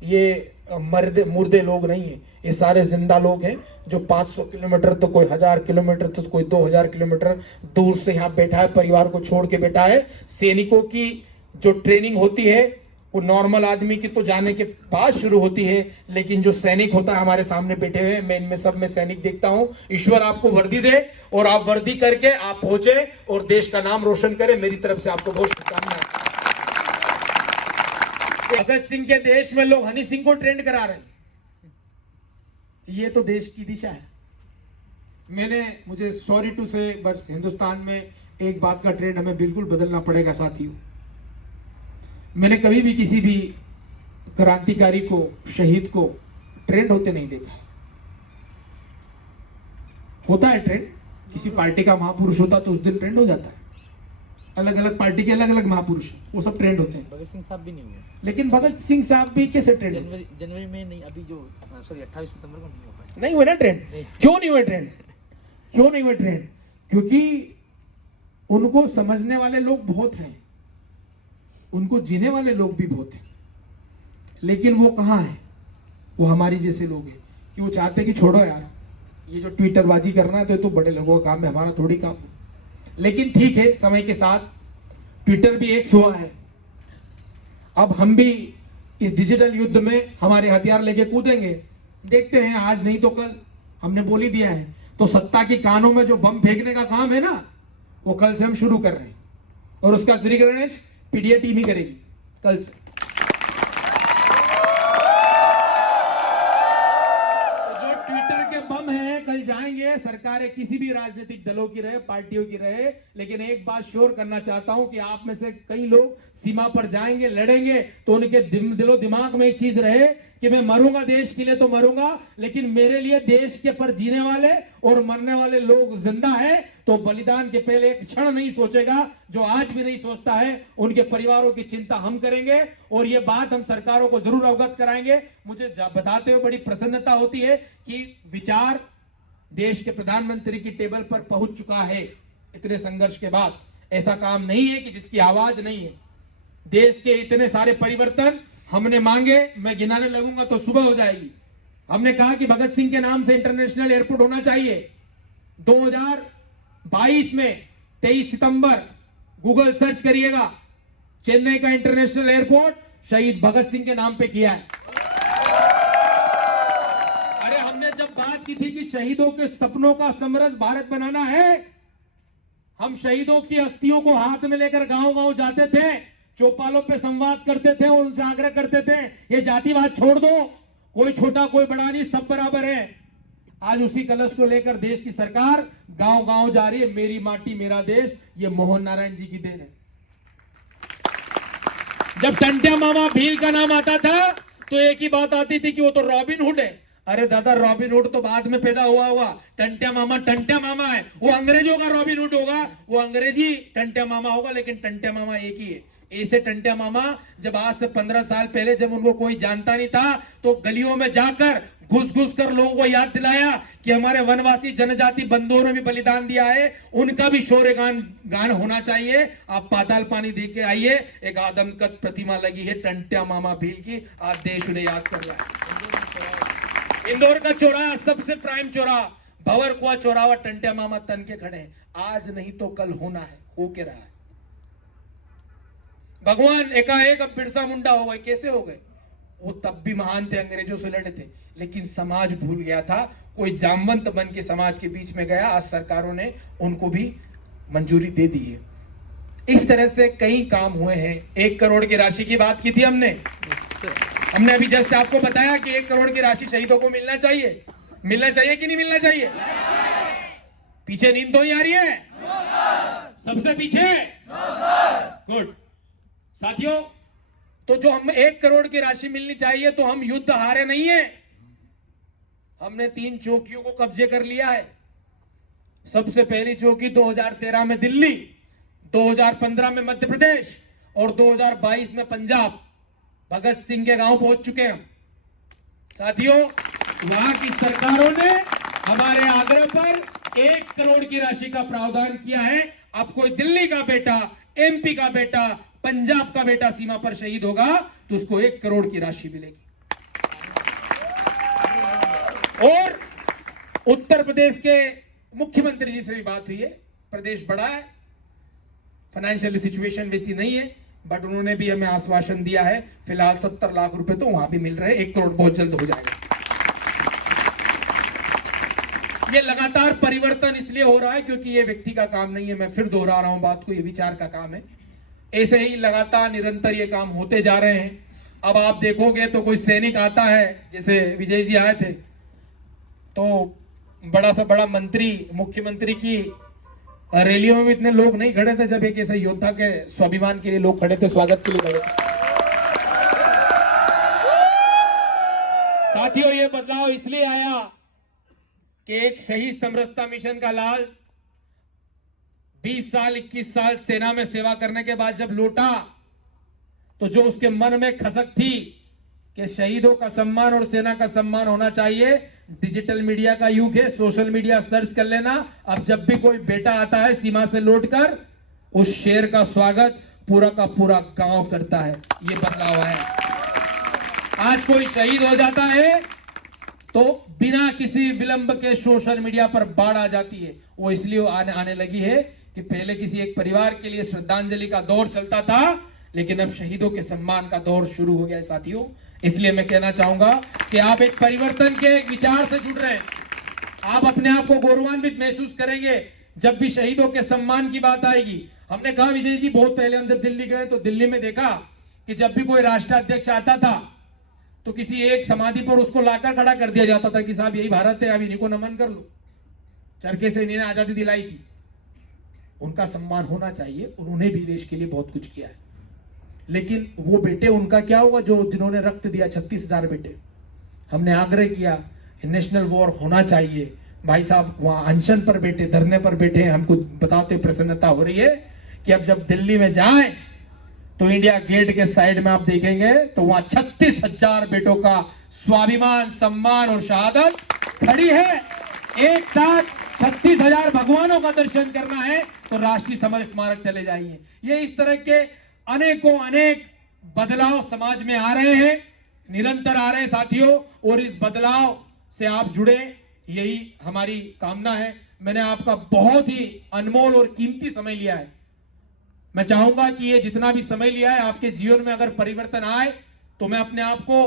ये मुर्दे लोग नहीं है, ये सारे जिंदा लोग हैं जो 500 किलोमीटर तो कोई 1000 किलोमीटर तो कोई 2000 किलोमीटर दूर से यहाँ बैठा है, परिवार को छोड़ के बैठा है। सैनिकों की जो ट्रेनिंग होती है वो नॉर्मल आदमी की तो जाने के बाद शुरू होती है, लेकिन जो सैनिक होता है हमारे सामने बैठे हुए, मैं इनमें सब में सैनिक देखता हूं। ईश्वर आपको वर्दी दे और आप वर्दी करके आप पहुंचे और देश का नाम रोशन करें। मेरी तरफ से आपको बहुत शुभकामनाएं। भगत सिंह के देश में लोग हनी सिंह को ट्रेंड करा रहे हैं, ये तो देश की दिशा है। मुझे सॉरी टू से, बट हिंदुस्तान में एक बात का ट्रेंड हमें बिल्कुल बदलना पड़ेगा साथियों। मैंने कभी भी किसी भी क्रांतिकारी को, शहीद को ट्रेंड होते नहीं देखा। होता है ट्रेंड, किसी पार्टी का महापुरुष होता तो उस दिन ट्रेंड हो जाता है। अलग अलग पार्टी के अलग अलग महापुरुष, वो सब ट्रेंड होते हैं। भगत सिंह साहब भी नहीं हुए, लेकिन भगत सिंह साहब भी कैसे ट्रेंड? जनवरी में नहीं, अभी जो 28 सितंबर को नहीं हुआ। नहीं हुए ना ट्रेंड। क्यों नहीं हुए ट्रेंड? क्यों नहीं हुए ट्रेंड? क्योंकि उनको समझने वाले लोग बहुत हैं, उनको जीने वाले लोग भी बहुत हैं, लेकिन वो कहाँ है? वो हमारी जैसे लोग हैं कि वो चाहते हैं कि छोड़ो यार, ये जो ट्विटरबाजी करना है तो बड़े लोगों का काम है, हमारा थोड़ी काम है। लेकिन ठीक है, समय के साथ ट्विटर भी एक हुआ है। अब हम भी इस डिजिटल युद्ध में हमारे हथियार लेके कूदेंगे। देखते हैं, आज नहीं तो कल। हमने बोल ही दिया है। तो सत्ता की कानों में जो बम फेंकने का काम है ना, वो कल से हम शुरू कर रहे हैं। और उसका श्री गणेश पीडीए टीम ही करेगी कल से। जो ट्विटर के बम हैं, कल जाएंगे। सरकारें किसी भी राजनीतिक दलों की रहे, पार्टियों की रहे, लेकिन एक बात श्योर करना चाहता हूं कि आप में से कई लोग सीमा पर जाएंगे, लड़ेंगे, तो उनके दिलो दिमाग में एक चीज रहे कि मैं मरूंगा देश के लिए तो मरूंगा, लेकिन मेरे लिए देश के पर जीने वाले और मरने वाले लोग जिंदा है, तो बलिदान के पहले एक क्षण नहीं सोचेगा। जो आज भी नहीं सोचता है, उनके परिवारों की चिंता हम करेंगे और ये बात हम सरकारों को जरूर अवगत कराएंगे। मुझे बताते हुए बड़ी प्रसन्नता होती है कि विचार देश के प्रधानमंत्री की टेबल पर पहुंच चुका है। इतने संघर्ष के बाद ऐसा काम नहीं है कि जिसकी आवाज नहीं है। देश के इतने सारे परिवर्तन हमने मांगे, मैं गिनाने लगूंगा तो सुबह हो जाएगी। हमने कहा कि भगत सिंह के नाम से इंटरनेशनल एयरपोर्ट होना चाहिए। 2022 में 23 सितंबर गूगल सर्च करिएगा, चेन्नई का इंटरनेशनल एयरपोर्ट शहीद भगत सिंह के नाम पे किया है। अरे हमने जब बात की थी कि शहीदों के सपनों का समृद्ध भारत बनाना है, हम शहीदों की अस्थियों को हाथ में लेकर गांव-गांव जाते थे, चौपालों पे संवाद करते थे और उनसे आग्रह करते थे, ये जातिवाद छोड़ दो, कोई छोटा कोई बड़ा नहीं, सब बराबर है। आज उसी कलश को लेकर देश की सरकार गांव-गांव जा रही है। मेरी माटी मेरा देश, ये मोहन नारायण जी की देन है। जब टंट्या मामा भील का नाम आता था तो एक ही बात आती थी कि वो तो रॉबिन हुड है। अरे दादा, रॉबिन हुड तो बाद में पैदा हुआ। टंट्या मामा है। वो अंग्रेजों का रॉबिन हुड होगा, वो अंग्रेजी टंट्या मामा होगा, लेकिन टंट्या मामा एक ही है। ऐसे टंट्या मामा जब आज से 15 साल पहले जब उनको कोई जानता नहीं था, तो गलियों में जाकर घुस घुस कर लोगों को याद दिलाया कि हमारे वनवासी जनजाति बंधुओं ने भी बलिदान दिया है, उनका भी शौर्य गान होना चाहिए। आप पाताल पानी दे के आइए, एक आदमकद प्रतिमा लगी है टंट्या मामा भील की, आज देश उन्हें याद कर रहा है। इंदौर का चौराहा सबसे प्राइम चौराहा, भंवर कुआं चौराहा, टंट्या मामा तन के खड़े हैं। आज नहीं तो कल होना है, हो के रहा है। भगवान एकाएक अब बिरसा मुंडा हो गए। कैसे हो गए? वो तब भी महान थे, अंग्रेजों से लड़े थे, लेकिन समाज भूल गया था। कोई जामवंत बन के समाज के बीच में गया, आज सरकारों ने उनको भी मंजूरी दे दी है। इस तरह से कई काम हुए हैं। 1 करोड़ की राशि की बात की थी हमने अभी जस्ट आपको बताया कि 1 करोड़ की राशि शहीदों को मिलना चाहिए। मिलना चाहिए कि नहीं मिलना चाहिए? पीछे नींद तो नहीं आ रही है? सबसे पीछे? गुड। साथियों, तो जो हम 1 करोड़ की राशि मिलनी चाहिए, तो हम युद्ध हारे नहीं है। हमने 3 चौकियों को कब्जे कर लिया है। सबसे पहली चौकी 2013 में दिल्ली, 2015 में मध्य प्रदेश और 2022 में पंजाब। भगत सिंह के गांव पहुंच चुके हैं। साथियों, वहां की सरकारों ने हमारे आग्रह पर 1 करोड़ की राशि का प्रावधान किया है। अब कोई दिल्ली का बेटा, एमपी का बेटा, पंजाब का बेटा सीमा पर शहीद होगा तो उसको 1 करोड़ की राशि मिलेगी। और उत्तर प्रदेश के मुख्यमंत्री जी से भी बात हुई है। प्रदेश बड़ा है, फाइनेंशियल सिचुएशन वैसी नहीं है, बट उन्होंने भी हमें आश्वासन दिया है। फिलहाल 70 लाख रुपए तो वहां भी मिल रहे हैं, 1 करोड़ बहुत जल्द हो जाएगा। ये लगातार परिवर्तन इसलिए हो रहा है क्योंकि ये व्यक्ति का काम नहीं है, मैं फिर दोहरा रहा हूं बात को, ये विचार का काम है। ऐसे ही लगातार निरंतर ये काम होते जा रहे हैं। अब आप देखोगे तो कोई सैनिक आता है, जैसे विजय जी आए थे, तो बड़ा सा बड़ा मंत्री, मुख्यमंत्री की रैलियों में भी इतने लोग नहीं खड़े थे जब एक ऐसे योद्धा के स्वाभिमान के लिए लोग खड़े थे, स्वागत के लिए खड़े थे। साथियों, ये बदलाव इसलिए आया कि एक शहीद समरसता मिशन का लाल 20 साल 21 साल सेना में सेवा करने के बाद जब लौटा, तो जो उसके मन में खसक थी कि शहीदों का सम्मान और सेना का सम्मान होना चाहिए। डिजिटल मीडिया का युग है, सोशल मीडिया सर्च कर लेना। अब जब भी कोई बेटा आता है सीमा से लौटकर, उस शेर का स्वागत पूरा का पूरा गांव करता है। ये बदलाव है। आज कोई शहीद हो जाता है तो बिना किसी विलंब के सोशल मीडिया पर बाढ़ आ जाती है। वो इसलिए आने लगी है कि पहले किसी एक परिवार के लिए श्रद्धांजलि का दौर चलता था, लेकिन अब शहीदों के सम्मान का दौर शुरू हो गया है। साथियों, इसलिए मैं कहना चाहूंगा कि आप एक परिवर्तन के विचार से जुड़ रहे हैं। आप अपने आप को गौरवान्वित महसूस करेंगे जब भी शहीदों के सम्मान की बात आएगी। हमने कहा विजय जी, बहुत पहले हम जब दिल्ली गए तो दिल्ली में देखा कि जब भी कोई राष्ट्राध्यक्ष आता था तो किसी एक समाधि पर उसको लाकर खड़ा कर दिया जाता था कि साहब यही भारत है, अभी इनको नमन कर लो, चरखे से इन्हें आजादी दिलाई थी। उनका सम्मान होना चाहिए, उन्होंने भी देश के लिए बहुत कुछ किया है। लेकिन वो बेटे उनका क्या हुआ जो जिन्होंने रक्त दिया, 36,000 बेटे। हमने आग्रह किया नेशनल वॉर होना चाहिए। भाई साहब वहां अनशन पर बैठे, धरने पर बैठे, हमको बताते प्रसन्नता हो रही है कि अब जब दिल्ली में जाएं तो इंडिया गेट के साइड में आप देखेंगे तो वहां 36,000 बेटों का स्वाभिमान, सम्मान और शहादत खड़ी है। एक साथ 36,000 भगवानों का दर्शन करना है तो राष्ट्रीय समर स्मारक चले जाइए। ये इस तरह के अनेकों अनेक बदलाव समाज में आ रहे हैं, निरंतर आ रहे हैं साथियों, और इस बदलाव से आप जुड़े, यही हमारी कामना है। मैंने आपका बहुत ही अनमोल और कीमती समय लिया है। मैं चाहूंगा कि ये जितना भी समय लिया है आपके जीवन में अगर परिवर्तन आए तो मैं अपने आप को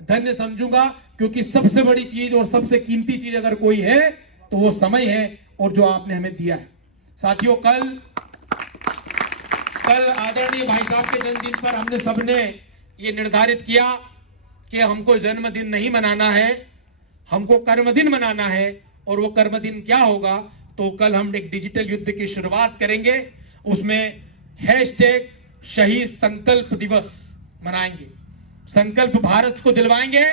धन्य समझूंगा, क्योंकि सबसे बड़ी चीज और सबसे कीमती चीज अगर कोई है तो वो समय है और जो आपने हमें दिया है। साथियों, कल आदरणीय भाई साहब के जन्मदिन पर हमने सबने ये निर्धारित किया कि हमको जन्मदिन नहीं मनाना है, हमको कर्मदिन मनाना है। और वो कर्मदिन क्या होगा, तो कल हम एक डिजिटल युद्ध की शुरुआत करेंगे। उसमें हैशटैग शहीद संकल्प दिवस मनाएंगे। संकल्प भारत को दिलवाएंगे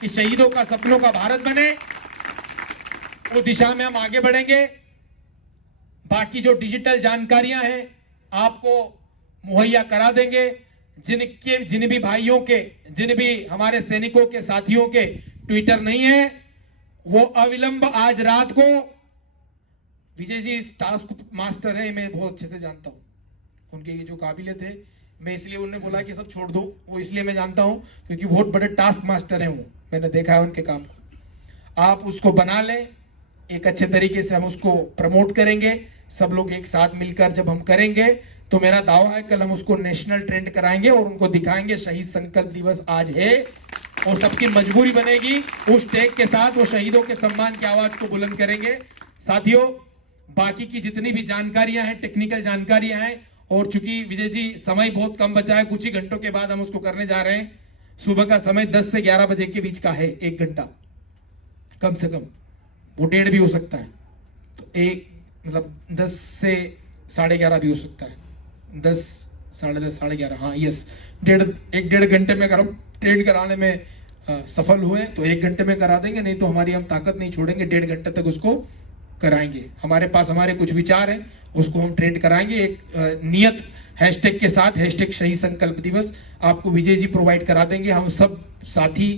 कि शहीदों का सपनों का भारत बने, उस दिशा में हम आगे बढ़ेंगे। बाकी जो डिजिटल जानकारियां हैं आपको मुहैया करा देंगे। जिन भी भाइयों के, जिन भी हमारे सैनिकों के साथियों के ट्विटर नहीं है, वो अविलंब आज रात को, विजय जी इस टास्क मास्टर है, मैं बहुत अच्छे से जानता हूँ उनकी ये जो काबिलियत है, मैं इसलिए उन्होंने बोला कि सब छोड़ दो, वो इसलिए मैं जानता हूँ क्योंकि बहुत बड़े टास्क मास्टर हैं वो, मैंने देखा है उनके काम को। आप उसको बना लें, एक अच्छे तरीके से हम उसको प्रमोट करेंगे, सब लोग एक साथ मिलकर जब हम करेंगे तो मेरा दावा है कल हम उसको नेशनल ट्रेंड कराएंगे और उनको दिखाएंगे शहीद संकल्प दिवस आज है, और सबकी मजबूरी बनेगी उस टैग के साथ वो शहीदों के सम्मान की आवाज को बुलंद करेंगे। साथियों, बाकी की जितनी भी जानकारियां हैं, टेक्निकल जानकारियां हैं, और चूंकि विजय जी समय बहुत कम बचा है, कुछ ही घंटों के बाद हम उसको करने जा रहे हैं। सुबह का समय 10 से 11 बजे के बीच का है, 1 घंटा कम से कम, वो 1:30 भी हो सकता है, तो एक मतलब 10 से 11:30 भी हो सकता है, 10, 10:30, 11:30, हाँ यस, 1.5 घंटे में करो ट्रेड कराने में सफल हुए तो 1 घंटे में करा देंगे, नहीं तो हमारी हम ताकत नहीं छोड़ेंगे, 1.5 घंटे तक उसको कराएंगे। हमारे पास हमारे कुछ विचार हैं, उसको हम ट्रेंड कराएंगे एक नियत हैशटैग के साथ, हैशटैग शहीद संकल्प दिवस आपको विजय जी प्रोवाइड करा देंगे। हम सब साथी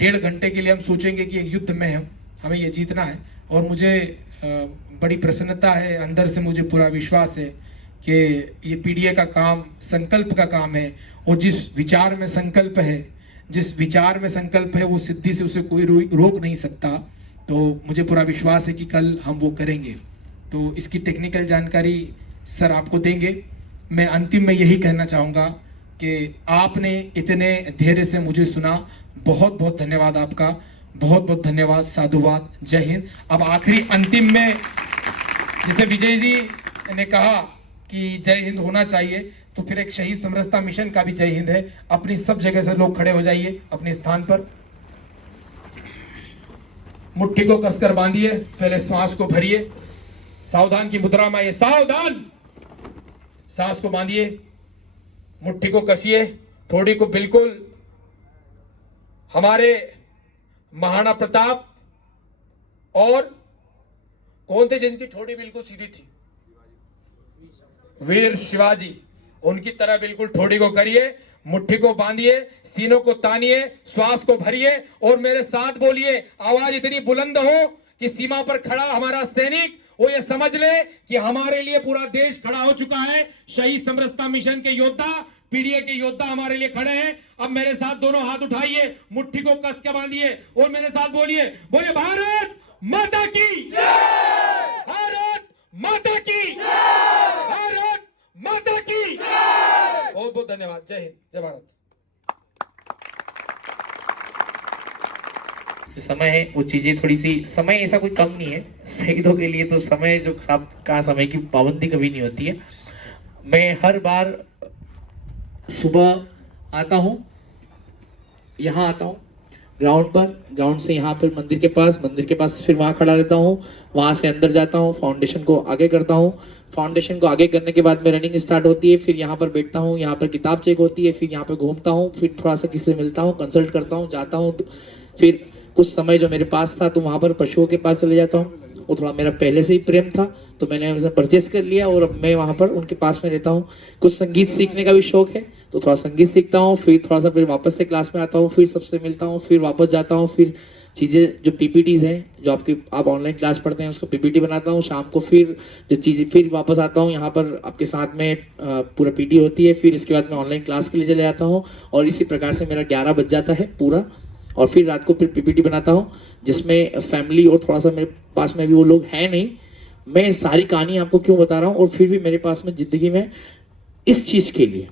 1.5 घंटे के लिए हम सोचेंगे कि एक युद्ध में हमें ये जीतना है, और मुझे बड़ी प्रसन्नता है, अंदर से मुझे पूरा विश्वास है कि ये पीडीए का काम संकल्प का काम है, और जिस विचार में संकल्प है, जिस विचार में संकल्प है वो सिद्धि से उसे कोई रोक नहीं सकता। तो मुझे पूरा विश्वास है कि कल हम वो करेंगे। तो इसकी टेक्निकल जानकारी सर आपको देंगे। मैं अंतिम में यही कहना चाहूँगा कि आपने इतने धैर्य से मुझे सुना, बहुत बहुत धन्यवाद आपका, बहुत बहुत धन्यवाद, साधुवाद, जय हिंद। अब आखिरी अंतिम में जैसे विजय जी ने कहा कि जय हिंद होना चाहिए, तो फिर एक शहीद समरसता मिशन का भी जय हिंद है। अपनी सब जगह से लोग खड़े हो जाइए अपने स्थान पर, मुट्ठी को कसकर बांधिए, पहले श्वास को भरिए, सावधान की मुद्रा में, ये सावधान, सांस को बांधिए, मुट्ठी को कसिए, ठोड़ी को बिल्कुल हमारे महाराणा प्रताप और कौन थे जिनकी ठोड़ी बिल्कुल सीधी थी, वीर शिवाजी, उनकी तरह बिल्कुल ठोड़ी को करिए, मुट्ठी को बांधिए, सीनों को तानिए, श्वास को भरिए और मेरे साथ बोलिए, आवाज इतनी बुलंद हो कि सीमा पर खड़ा हमारा सैनिक वो ये समझ ले कि हमारे लिए पूरा देश खड़ा हो चुका है। शहीद समरसता मिशन के योद्धा, पीडीए के योद्धा हमारे लिए खड़े हैं। अब मेरे साथ दोनों हाथ उठाइए, मुट्ठी को कस के बांधिए और मेरे साथ बोलिए, बोले भारत माता की, भारत माता की, भारत माता की। बहुत बहुत धन्यवाद, जय हिंद, जय भारत। जो समय है वो चीजें थोड़ी सी, समय ऐसा कोई कम नहीं है शहीदों के लिए, तो समय जो सब का समय की पाबंदी कभी नहीं होती है। मैं हर बार सुबह आता हूँ, यहाँ आता हूँ ग्राउंड पर, ग्राउंड से यहाँ पर मंदिर के पास फिर वहाँ खड़ा रहता हूँ, वहाँ से अंदर जाता हूँ, फाउंडेशन को आगे करता हूँ, फाउंडेशन को आगे करने के बाद में रनिंग स्टार्ट होती है, फिर यहाँ पर बैठता हूँ, यहाँ पर किताब चेक होती है, फिर यहाँ पर घूमता हूँ, फिर थोड़ा सा किसी से मिलता हूँ, कंसल्ट करता हूँ, जाता हूँ, फिर कुछ समय जो मेरे पास था तो वहाँ पर पशुओं के पास चले जाता हूँ। वो थोड़ा मेरा पहले से ही प्रेम था तो मैंने उसे परचेस कर लिया और अब मैं वहाँ पर उनके पास में रहता हूँ। कुछ संगीत सीखने का भी शौक है तो थोड़ा संगीत सीखता हूँ, फिर थोड़ा सा फिर वापस से क्लास में आता हूँ, फिर सबसे मिलता हूँ, फिर वापस जाता हूँ, फिर चीज़ें जो पीपीटीज़ हैं जो आप ऑनलाइन क्लास पढ़ते हैं उसको पीपीटी बनाता हूँ, शाम को फिर जो चीज़ें फिर वापस आता हूँ, यहाँ पर आपके साथ में पूरा पीटी होती है, फिर इसके बाद मैं ऑनलाइन क्लास के लिए चले जाता हूँ और इसी प्रकार से मेरा 11 बज जाता है पूरा। और फिर रात को फिर पीपीटी बनाता हूँ जिसमें फैमिली और थोड़ा सा मेरे पास में भी वो लोग हैं नहीं। मैं सारी कहानी आपको क्यों बता रहा हूँ, और फिर भी मेरे पास में ज़िंदगी में इस चीज़ के लिए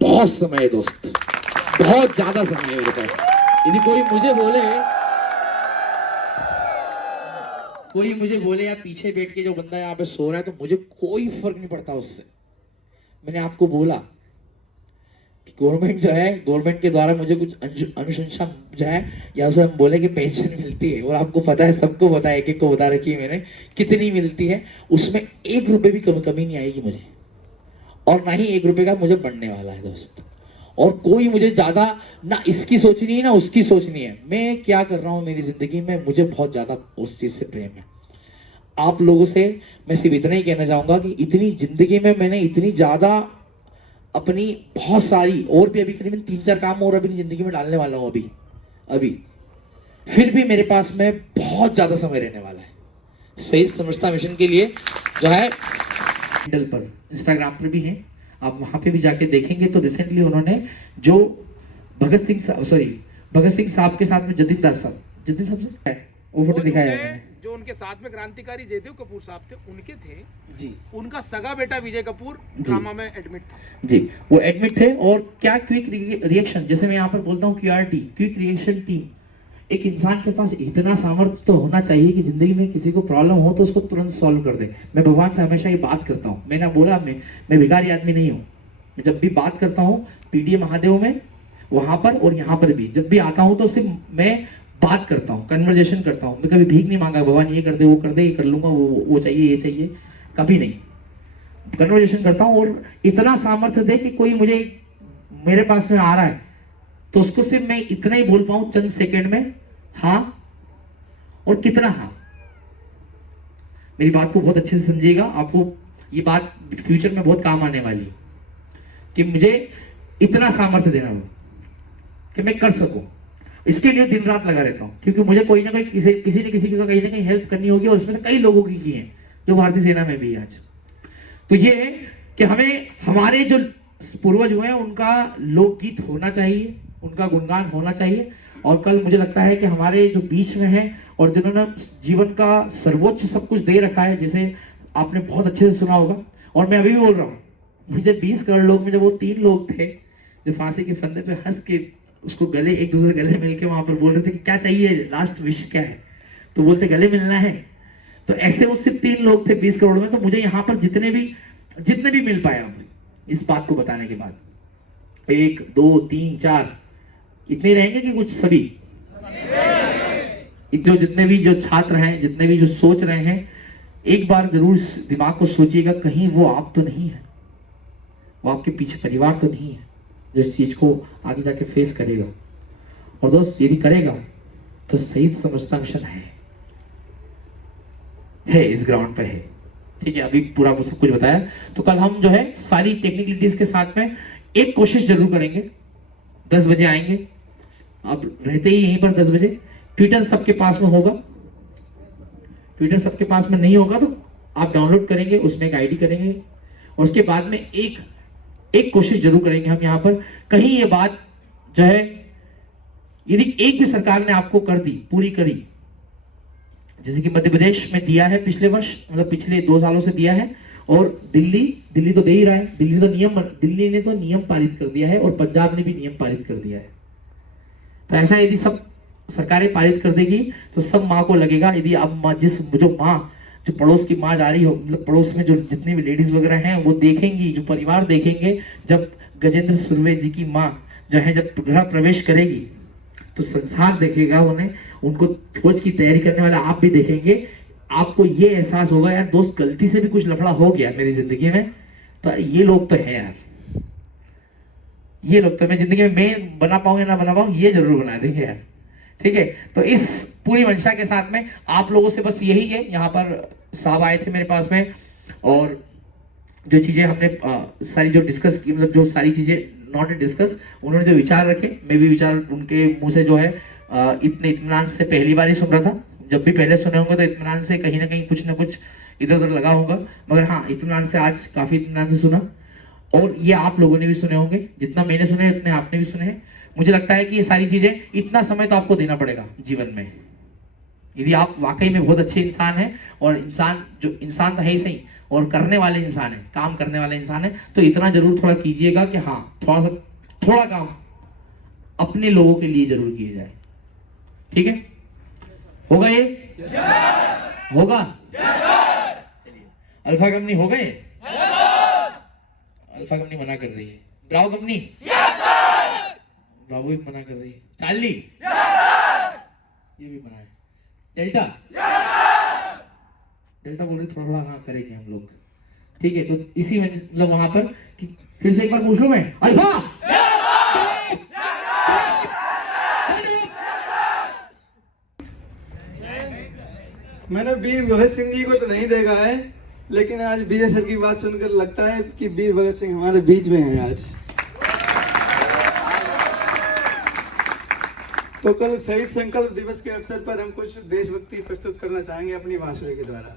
बहुत समय है दोस्त, बहुत ज़्यादा समय है मेरे पास। यदि कोई मुझे बोले या पीछे बैठ के जो बंदा यहाँ पे सो रहा है तो मुझे कोई फर्क नहीं पड़ता उससे। मैंने आपको बोला कि गवर्नमेंट जो है, गवर्नमेंट के द्वारा मुझे कुछ अनुशंसा जो है या उसे हम बोले कि पेंशन मिलती है, और आपको पता है, सबको पता है, एक को बता रखी है मैंने कितनी मिलती है, उसमें 1 रुपये भी कमी नहीं आएगी मुझे, और ना ही 1 रुपये का मुझे बढ़ने वाला है दोस्त। और कोई मुझे ज़्यादा ना इसकी सोचनी है ना उसकी सोचनी है, मैं क्या कर रहा हूँ मेरी ज़िंदगी में, मुझे बहुत ज़्यादा उस चीज़ से प्रेम है। आप लोगों से मैं सिर्फ इतना ही कहना चाहूँगा कि इतनी ज़िंदगी में मैंने इतनी ज़्यादा अपनी बहुत सारी और भी अभी करीबन 3-4 काम और अपनी ज़िंदगी में डालने वाला हूँ अभी फिर भी मेरे पास में बहुत ज़्यादा समय रहने वाला है सही समझता मिशन के लिए जो है। हैंडल पर इंस्टाग्राम पर भी हैं, आप वहाँ पे भी जाके देखेंगे तो रिसेंटली उन्होंने जो भगत सिंह साहब के साथ में जतिन दास साहब से वो फोटो दिखाया है मैंने। जो उनके साथ में क्रांतिकारी जयदेव कपूर साहब थे उनके थे जी उनका सगा बेटा विजय कपूर ड्रामा में एडमिट था जी, वो एडमिट थे। और क्या क्विक रिएक्शन, जैसे मैं यहाँ पर बोलता हूँ QRT, क्विक रिएक्शन टीम। एक इंसान के पास इतना सामर्थ्य तो होना चाहिए कि जिंदगी में किसी को प्रॉब्लम हो तो उसको तुरंत सॉल्व कर दे। मैं भगवान से हमेशा ये बात करता हूँ, मैंने बोला मैं भिखारी आदमी नहीं हूँ। मैं जब भी बात करता हूँ PDA महादेव में, वहां पर और यहाँ पर भी जब भी आता हूँ तो सिर्फ मैं बात करता हूँ, कन्वर्जेशन करता हूँ। मैं कभी भीख नहीं मांगा, भगवान ये कर दे वो कर दे, ये कर लूंगा, वो चाहिए ये चाहिए, कभी नहीं। कन्वर्जेशन करता हूँ और इतना सामर्थ्य दे कि कोई मेरे पास में आ रहा है तो उसको सिर्फ मैं इतना ही बोल पाऊं चंद सेकंड में, हाँ। और कितना हाँ, मेरी बात को बहुत अच्छे से समझिएगा, आपको ये बात फ्यूचर में बहुत काम आने वाली है कि मुझे इतना सामर्थ्य देना हो कि मैं कर सकूं। इसके लिए दिन रात लगा रहता हूँ क्योंकि मुझे कोई ना कोई किसी न किसी की कहीं ना कहीं हेल्प करनी होगी और इसमें से कई लोगों की है जो भारतीय सेना में भी है आज। तो ये है कि हमें हमारे जो पूर्वज हुए हैं उनका लोकगीत होना चाहिए, उनका गुणगान होना चाहिए। और कल मुझे लगता है कि हमारे जो बीच में है और जिन्होंने जीवन का सर्वोच्च सब कुछ दे रखा है, जिसे आपने बहुत अच्छे से सुना होगा। और मैं अभी भी बोल रहा हूँ, मुझे 20 करोड़ लोग में जब वो 3 लोग थे जो फांसी के फंदे पे हंस के उसको गले एक दूसरे गले मिल के वहां पर बोल रहे थे कि क्या चाहिए, लास्ट विश क्या है, तो बोलते गले मिलना है। तो ऐसे वो सिर्फ 3 लोग थे 20 करोड़ में। तो मुझे यहाँ पर जितने भी मिल पाया इस बात को बताने के बाद, 1 2 3 4 इतने रहेंगे कि कुछ सभी जो जितने भी जो छात्र हैं, जितने भी जो सोच रहे हैं, एक बार जरूर दिमाग को सोचिएगा, कहीं वो आप तो नहीं है, वो आपके पीछे परिवार तो नहीं है जो इस चीज को आगे जाके फेस करेगा। और दोस्त यदि करेगा तो शहीद समझता मिशन है इस ग्राउंड पे है, ठीक है। अभी पूरा सब कुछ बताया, तो कल हम जो है सारी टेक्निकलिटीज के साथ में एक कोशिश जरूर करेंगे। 10 बजे आएंगे, अब रहते ही यहीं पर 10 बजे। ट्विटर सबके पास में होगा, ट्विटर सबके पास में नहीं होगा तो आप डाउनलोड करेंगे, उसमें एक आईडी करेंगे और उसके बाद में एक कोशिश जरूर करेंगे हम यहाँ पर। कहीं ये बात जो है यदि एक भी सरकार ने आपको कर दी, पूरी करी, जैसे कि मध्य प्रदेश में दिया है पिछले वर्ष, मतलब पिछले 2 सालों से दिया है, और दिल्ली तो दे ही रहा है। दिल्ली ने तो नियम पारित कर दिया है और पंजाब ने भी नियम पारित कर दिया है। तो ऐसा यदि सब सरकारें पारित कर देगी तो सब माँ को लगेगा, यदि अब जो पड़ोस की माँ जा रही हो, मतलब पड़ोस में जो जितनी भी लेडीज वगैरह हैं वो देखेंगी, जो परिवार देखेंगे, जब गजेंद्र सुर्वे जी की माँ जो है जब गृह प्रवेश करेगी तो संसार देखेगा उन्हें, उनको फौज की तैयारी करने वाला आप भी देखेंगे। आपको ये एहसास होगा, यार दोस्त गलती से भी कुछ लफड़ा हो गया मेरी जिंदगी में तो ये लोग तो है यार, ये लोग तो मैं जिंदगी में मैं बना पाऊं या ना बना पाऊं, ये जरूर बना देंगे यार, ठीक है। तो इस पूरी मंशा के साथ में आप लोगों से बस यही है, यहाँ पर साहब आए थे मेरे पास में और जो चीजें हमने सारी जो डिस्कस की, मतलब जो सारी चीजें नॉट डिस्कस, उन्होंने जो विचार रखे, मैं भी विचार उनके मुंह से जो है इतने इत्मीनान से पहली बार ही सुन रहा था। जब भी पहले सुने होंगे तो इत्मीनान से कहीं ना कहीं कुछ ना कुछ इधर उधर लगा होगा, मगर हाँ इत्मीनान से आज काफी इत्मीनान से सुना। और ये आप लोगों ने भी सुने होंगे, जितना मैंने सुने उतने आपने भी सुने हैं। मुझे लगता है कि ये सारी चीजें, इतना समय तो आपको देना पड़ेगा जीवन में, यदि आप वाकई में बहुत अच्छे इंसान हैं और इंसान तो है ही सही और करने वाले इंसान है, काम करने वाले इंसान है, तो इतना जरूर थोड़ा कीजिएगा कि हाँ थोड़ा काम अपने लोगों के लिए जरूर किया जाए, ठीक है। होगा ये? होगा? चलिए, अल्फा कंपनी हो गए? अल्फा कंपनी मना कर रही है। Bravo company? ब्रावो भी मना कर रही है। चार्ली? ये भी मना है। डेल्टा? डेल्टा बोल रही थोड़ा हाँ करेंगे हम लोग, ठीक है। तो इसी में मतलब वहां पर फिर से एक बार पूछ लूं मैं, अल्फा? मैंने वीर भगत सिंह जी को तो नहीं देखा है, लेकिन आज विजय सर की बात सुनकर लगता है कि वीर भगत सिंह हमारे बीच में हैं आज। तो कल शहीद संकल्प दिवस के अवसर पर हम कुछ देशभक्ति प्रस्तुत करना चाहेंगे अपनी बांसुरी के द्वारा।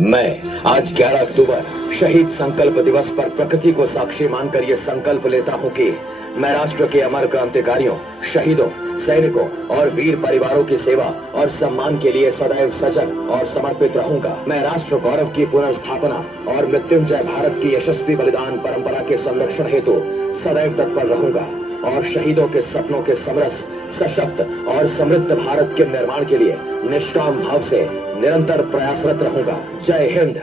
मैं आज 11 अक्टूबर शहीद संकल्प दिवस पर प्रकृति को साक्षी मानकर ये संकल्प लेता हूँ कि मैं राष्ट्र के अमर क्रांतिकारियों, शहीदों, सैनिकों और वीर परिवारों की सेवा और सम्मान के लिए सदैव सजग और समर्पित रहूंगा। मैं राष्ट्र गौरव की पुनर्स्थापना और मृत्युंजय भारत की यशस्वी बलिदान परंपरा के संरक्षण हेतु सदैव तत्पर रहूंगा और शहीदों के सपनों के समरस, सशक्त और समृद्ध भारत के निर्माण के लिए निष्काम भाव से निरंतर प्रयासरत रहूंगा। जय हिंद।